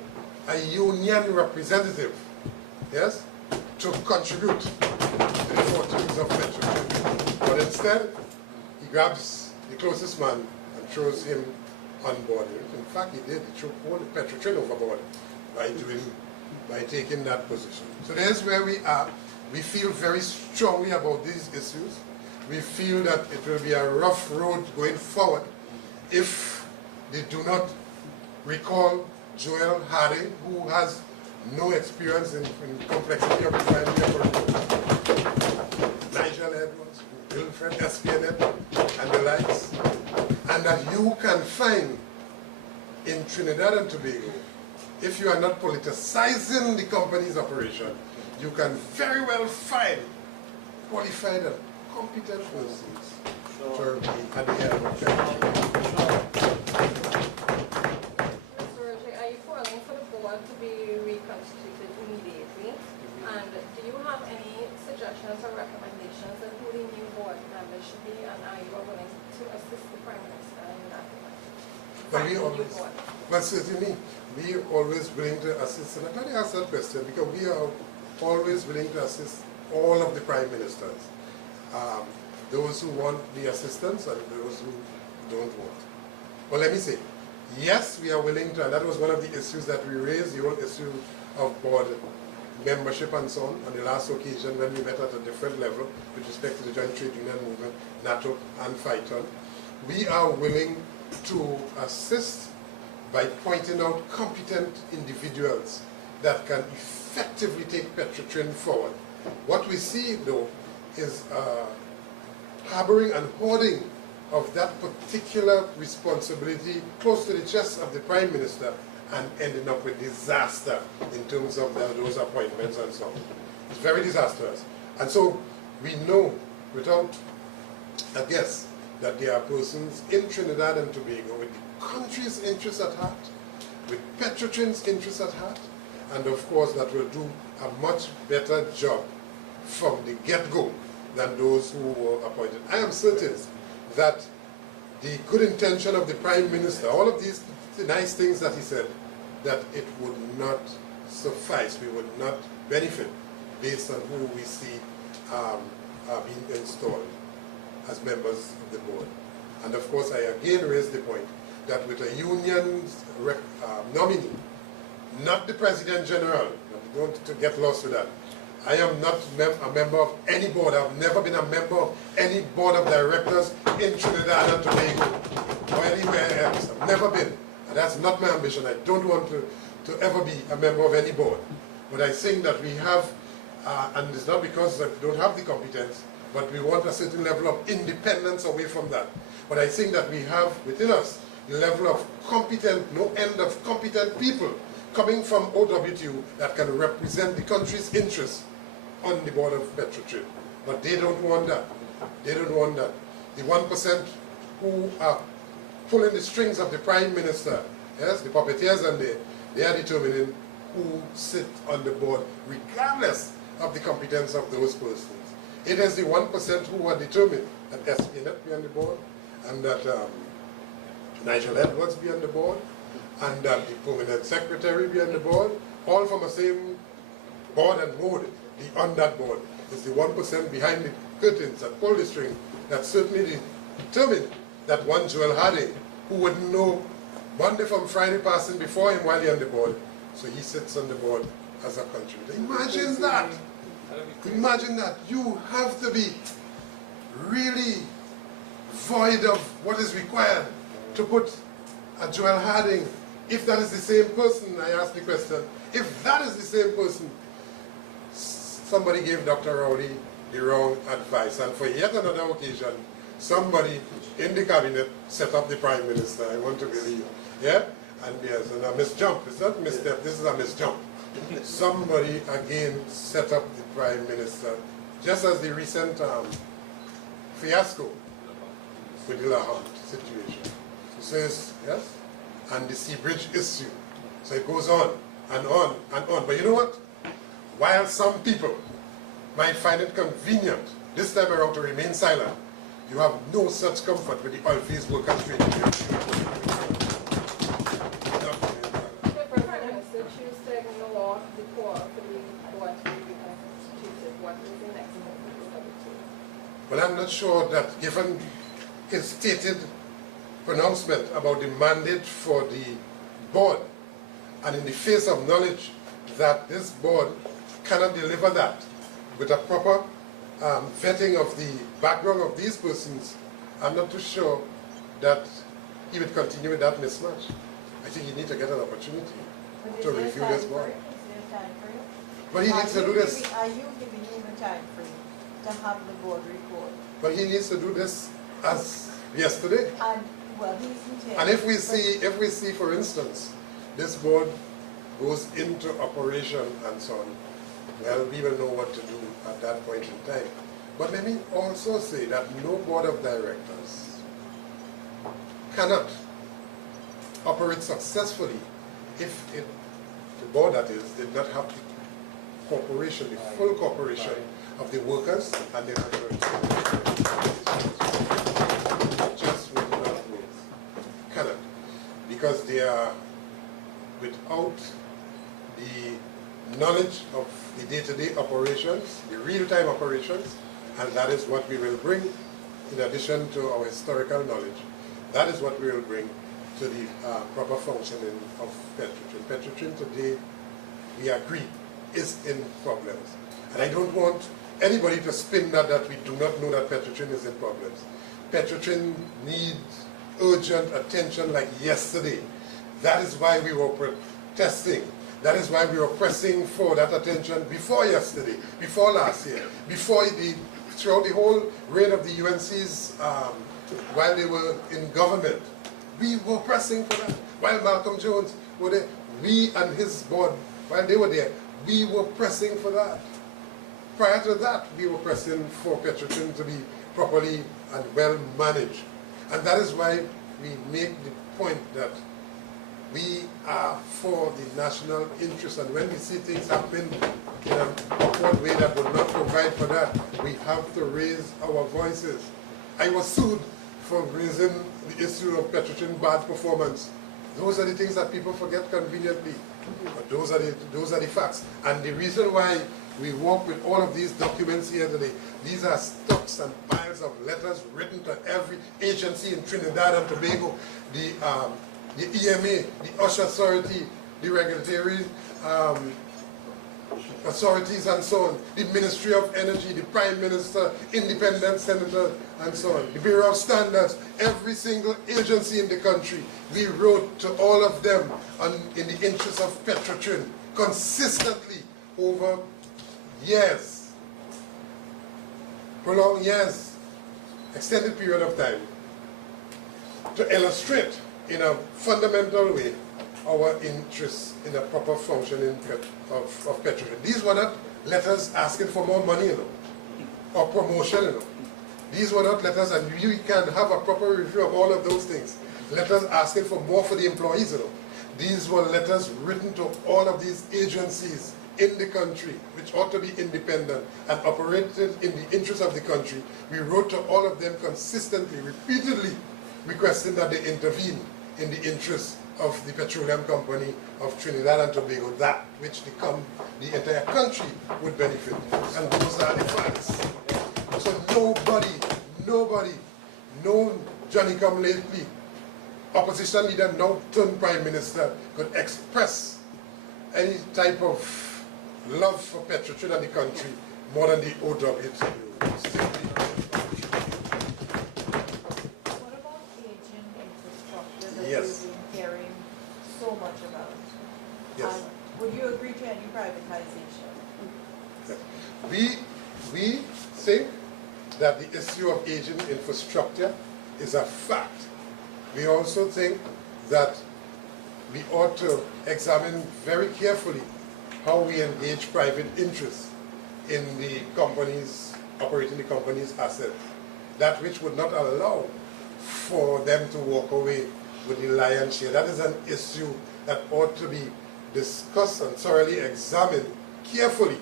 a union representative, yes, to contribute to the fortunes of Petrotrin. But instead, he grabs the closest man and throws him on board. In fact, he did. He threw all the Petrotrin overboard by taking that position. So there's where we are. We feel very strongly about these issues. We feel that it will be a rough road going forward if they do not recall Joel Hardy, who has no experience in complexity of refinery operation, Nigel Edwards, Wilfred Espionette, and the likes, and that you can find in Trinidad and Tobago, if you are not politicizing the company's operation, you can very well find qualified and competent persons to be at the head of Petrotrin. To be reconstituted immediately, and do you have any suggestions or recommendations on who the new board members should be, and are you willing to assist the Prime Minister in that? Well, certainly, we are always willing to assist, and I'm glad you asked that question, because we are always willing to assist all of the Prime Ministers, those who want the assistance and those who don't want. Well, let me say, yes, we are willing to, and that was one of the issues that we raised, the whole issue of board membership and so on the last occasion when we met at a different level with respect to the Joint Trade Union Movement, NATO and Phyton. We are willing to assist by pointing out competent individuals that can effectively take Petrotrin forward. What we see, though, is harboring and hoarding of that particular responsibility close to the chest of the Prime Minister and ending up with disaster in terms of those appointments and so on. It's very disastrous. And so we know without a guess that there are persons in Trinidad and Tobago with the country's interests at heart, with Petrotrin's interests at heart, and of course that will do a much better job from the get-go than those who were appointed. I am certain that the good intention of the Prime Minister, all of these nice things that he said, that it would not suffice, we would not benefit based on who we see are being installed as members of the board. And of course I again raise the point that with a union nominee, not the President General, don't to get lost with that. I am not a member of any board. I've never been a member of any board of directors in Trinidad and Tobago or anywhere else. I've never been. And that's not my ambition. I don't want to ever be a member of any board. But I think that we have, and it's not because we don't have the competence, but we want a certain level of independence away from that. But I think that we have within us the level of competent, no end of competent people coming from OWTU that can represent the country's interests on the board of Petrotrin. But they don't want that. They don't want that. The 1% who are pulling the strings of the Prime Minister, yes, the puppeteers, and they are determining who sit on the board, regardless of the competence of those persons. It is the 1% who are determined that SPNet be on the board, and that Nigel Edwards be on the board, and that the permanent secretary be on the board, all from the same board and mode. The on that board is the 1% behind the curtains that pull the string that certainly determined that one Joel Harding, who would know Monday from Friday passing before him while he's on the board, so he sits on the board as a contributor. Imagine that. Imagine that. You have to be really void of what is required to put a Joel Harding. If that is the same person, I ask the question, if that is the same person, somebody gave Dr. Rowley the wrong advice. And for yet another occasion, somebody in the cabinet set up the Prime Minister, I want to believe. Yeah? And yes, and a misjump. It's not misstep, this is a misjump. Somebody again set up the Prime Minister, just as the recent fiasco with the Laham situation. So it's, yes? And the Sea Bridge issue. So it goes on and on and on. But you know what? While some people might find it convenient this time around to remain silent, you have no such comfort with the oil-based workers trade union. Well, I'm not sure that given his stated pronouncement about the mandate for the board, and in the face of knowledge that this board cannot deliver that with a proper vetting of the background of these persons, I'm not too sure that he would continue with that mismatch. I think you need to get an opportunity to review this board. Is there time for it? But he needs to do this. Are you giving him a time frame to have the board report? But he needs to do this as yesterday. And, well, he's intended. And if we see, for instance, this board goes into operation and so on, well, we will know what to do at that point in time. But let me also say that no board of directors cannot operate successfully if the board, that is, did not have the cooperation, the full cooperation of the workers and the just would not work. Cannot. Because they are without the knowledge of the day-to-day operations, the real-time operations, and that is what we will bring in addition to our historical knowledge. That is what we will bring to the proper functioning of Petrotrin. Petrotrin today, we agree, is in problems. And I don't want anybody to spin that we do not know that Petrotrin is in problems. Petrotrin needs urgent attention like yesterday. That is why we were protesting. That is why we were pressing for that attention before yesterday, before last year, throughout the whole reign of the UNCs while they were in government. We were pressing for that. While Malcolm Jones were there, we and his board, while they were there, we were pressing for that. Prior to that, we were pressing for Petrotrin to be properly and well managed. And that is why we make the point that we are for the national interest. And when we see things happen in an awkward way that will not provide for that, we have to raise our voices. I was sued for raising the issue of Petrotrin bad performance. Those are the things that people forget conveniently. But those are the facts. And the reason why we work with all of these documents here today, these are stocks and piles of letters written to every agency in Trinidad and Tobago, the EMA, the OSH Authority, the regulatory authorities and so on, the Ministry of Energy, the Prime Minister, independent senator, and so on, the Bureau of Standards, every single agency in the country. We wrote to all of them in the interest of Petrotrin consistently over years, prolonged years, extended period of time, to illustrate in a fundamental way our interest in a proper functioning of Petrotrin. These were not letters asking for more money, or promotion, These were not letters, and we can have a proper review of all of those things. Letters asking for more for the employees, These were letters written to all of these agencies in the country, which ought to be independent and operated in the interest of the country. We wrote to all of them consistently, repeatedly, requesting that they intervene in the interest of the petroleum company of Trinidad and Tobago, that which the entire country would benefit. And those are the facts. So nobody, no Johnny-come-lately opposition leader, now turned prime minister, could express any type of love for Petrotrin and the country more than the OWTU. What about aging infrastructure that Yes. we've been hearing so much about? Yes. Would you agree to any privatization? We think that the issue of aging infrastructure is a fact. We also think that we ought to examine very carefully how we engage private interests in the companies, operating the company's assets. That which would not allow for them to walk away with the lion's share. That is an issue that ought to be discussed and thoroughly examined carefully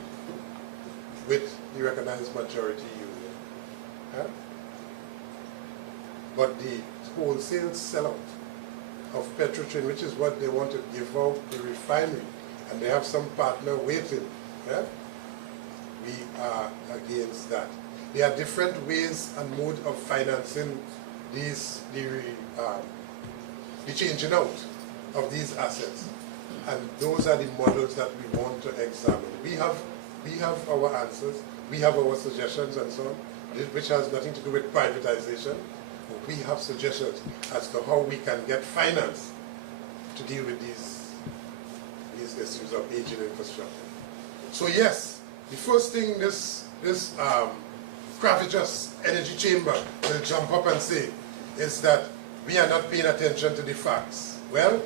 with the recognized majority union. Huh? But the wholesale sellout of Petrotrin, which is what they want to give out the refinery, and they have some partner waiting, yeah? We are against that. There are different ways and modes of financing the changing out of these assets, and those are the models that we want to examine. We have our answers, we have our suggestions and so on, which has nothing to do with privatization. But we have suggestions as to how we can get finance to deal with these issues of aging infrastructure. So yes, the first thing this Cravagous energy chamber will jump up and say is that we are not paying attention to the facts. Well,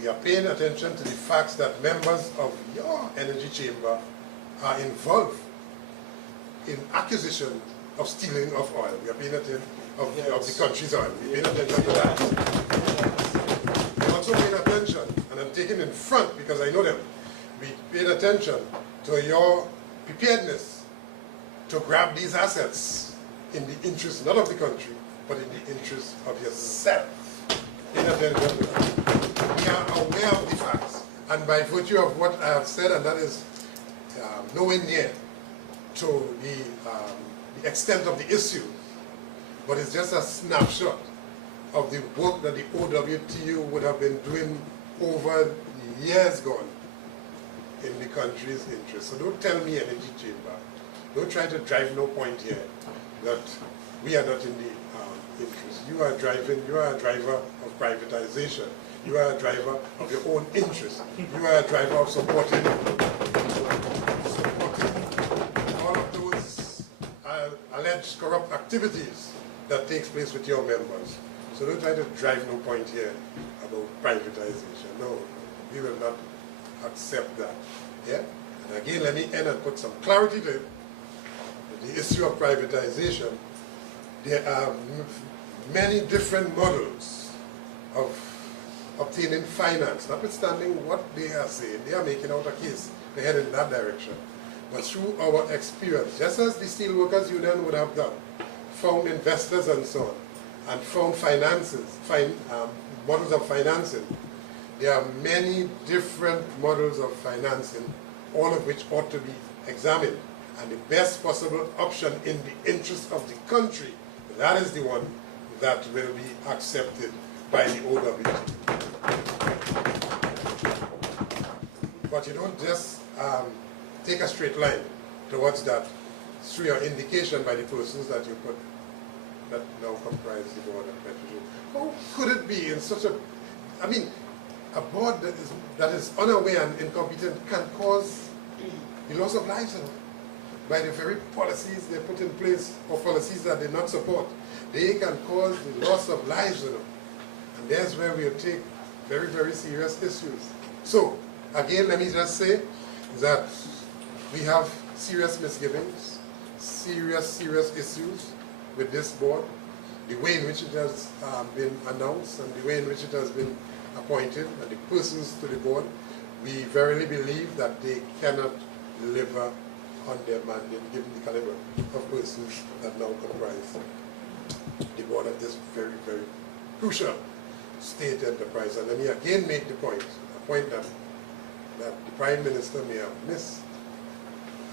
we are paying attention to the facts that members of your energy chamber are involved in acquisition of stealing of oil. We are paying attention of the country's oil. We are paying attention to that. We are also paying attention, and I'm taking in front because I know them. We paid attention to your preparedness to grab these assets in the interest not of the country, but in the interest of yourself. Paying attention to that. We are aware of the facts, and by virtue of what I have said, and that is nowhere near to the extent of the issue, but it's just a snapshot of the work that the OWTU would have been doing over the years gone in the country's interest. So don't tell me, Energy Chamber, don't try to drive no point here that we are not in the interest. You are a driver of privatization. You are a driver of your own interest. You are a driver of supporting all of those alleged corrupt activities that takes place with your members. So don't try to drive no point here about privatization. No, we will not accept that. Yeah? And again, let me end and put some clarity to it. The issue of privatization, there are many different models of obtaining finance, notwithstanding what they are saying. They are making out a case to head in that direction. But through our experience, just as the Steelworkers Union would have done, found investors and so on, and found models of financing, there are many different models of financing, all of which ought to be examined. And the best possible option in the interest of the country, that is the one that will be accepted by the OWTU. But you don't just take a straight line towards that through your indication by the persons that you put that now comprise the board of Petrotrin. How could it be in such a, I mean, a board that is unaware and incompetent can cause the loss of lives by the very policies they put in place, or policies that they not support. They can cause the loss of lives, and that's where we'll take very, very serious issues. So, again, let me just say that we have serious misgivings, serious issues with this board, the way in which it has been announced and the way in which it has been appointed, and the persons to the board. We verily believe that they cannot deliver on their mandate given the caliber of persons that now comprise the board of this very, very crucial state enterprise. And let me again make the point, a point that the Prime Minister may have missed,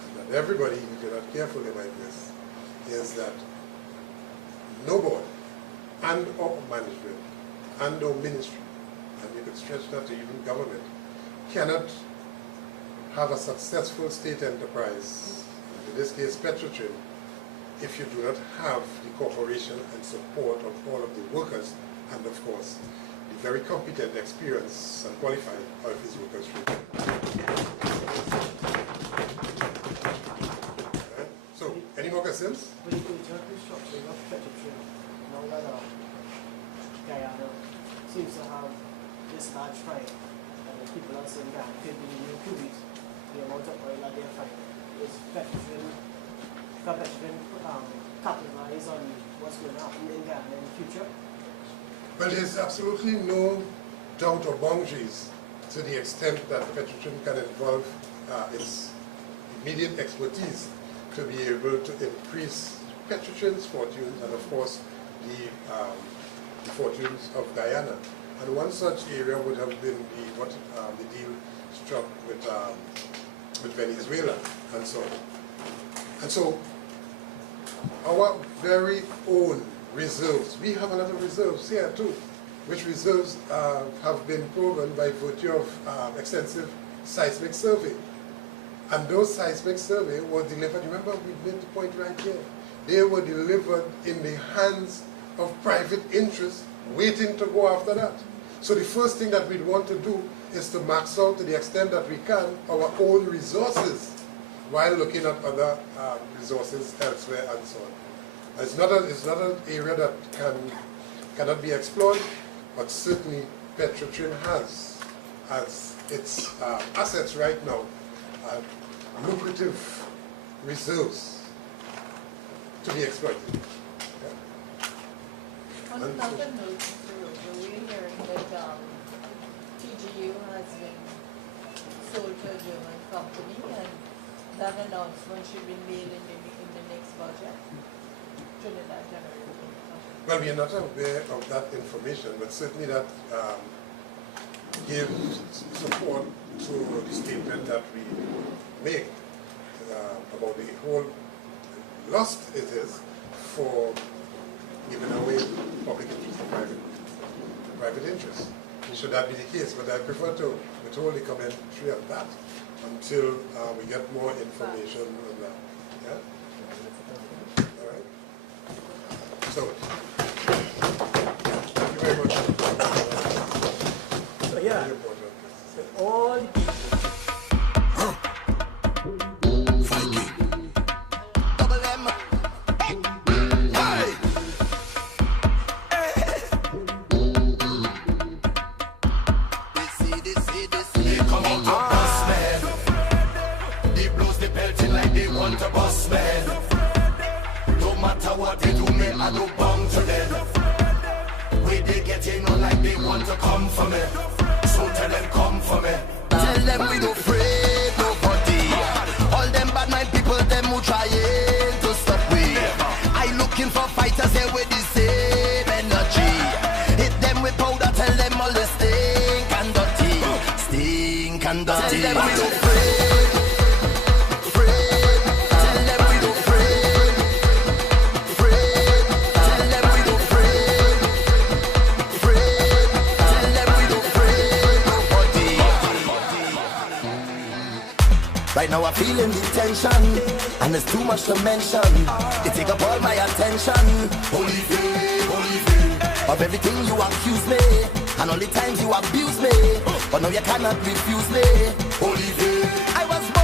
and that everybody, if you're not careful, they might miss, is that no board and or management and or ministry, and you could stretch that to even government, cannot have a successful state enterprise, in this case Petrotrin, if you do not have the cooperation and support of all of the workers and, of course, the very competent, experienced and qualified of his workers. So, any more questions? With the current restructuring of Petrotrin, now that Guyana seems to have this large fine, and the people are saying Guyana could be in 2 weeks, the amount of oil that they're finding, is Petrotrin capitalize on what's going to happen in Guyana in the future? Well, there's absolutely no doubt or boundaries to the extent that Petrotrin can involve its immediate expertise to be able to increase Petrotrin's fortunes and, of course, the fortunes of Guyana. And one such area would have been the deal struck with Venezuela and so on. And so, our very own reserves, we have a lot of reserves here too, which reserves have been proven by virtue of extensive seismic survey. And those seismic surveys were delivered, remember we made the point right here, they were delivered in the hands of private interests waiting to go after that. So the first thing that we'd want to do is to max out to the extent that we can our own resources while looking at other resources elsewhere and so on. It's not an area that cannot be explored, but certainly Petrotrin has as its assets right now lucrative reserves to be exploited. Yeah. On another note, Mr. Roger, we're hearing that TGU has been sold to a German company, and that announcement should be made in the next budget. Trinidad Generation. Well, we are not aware of that information, but certainly that gives support to the statement that we make about the whole loss it is for giving away public interest to private interest. Should that be the case? But I prefer to withhold the commentary on that until we get more information on that. Yeah? All right. So, thank you very much. So yeah, Very important. so all the people what they do, me, I do bound to them. Where they get in on like they want to come for me. So tell them come for me. Tell them we don't afraid nobody. All them bad mind people, them who trying to stop me. I looking for fighters here with the same energy. Hit them with powder, tell them all the stink and dirty. Stink and dirty. Tell them we don't afraid. Right now I'm feeling the tension, and there's too much to mention. They take up all my attention. Holy faith, of everything you accuse me, and all the times you abuse me, but now you cannot refuse me. Holy faith, I was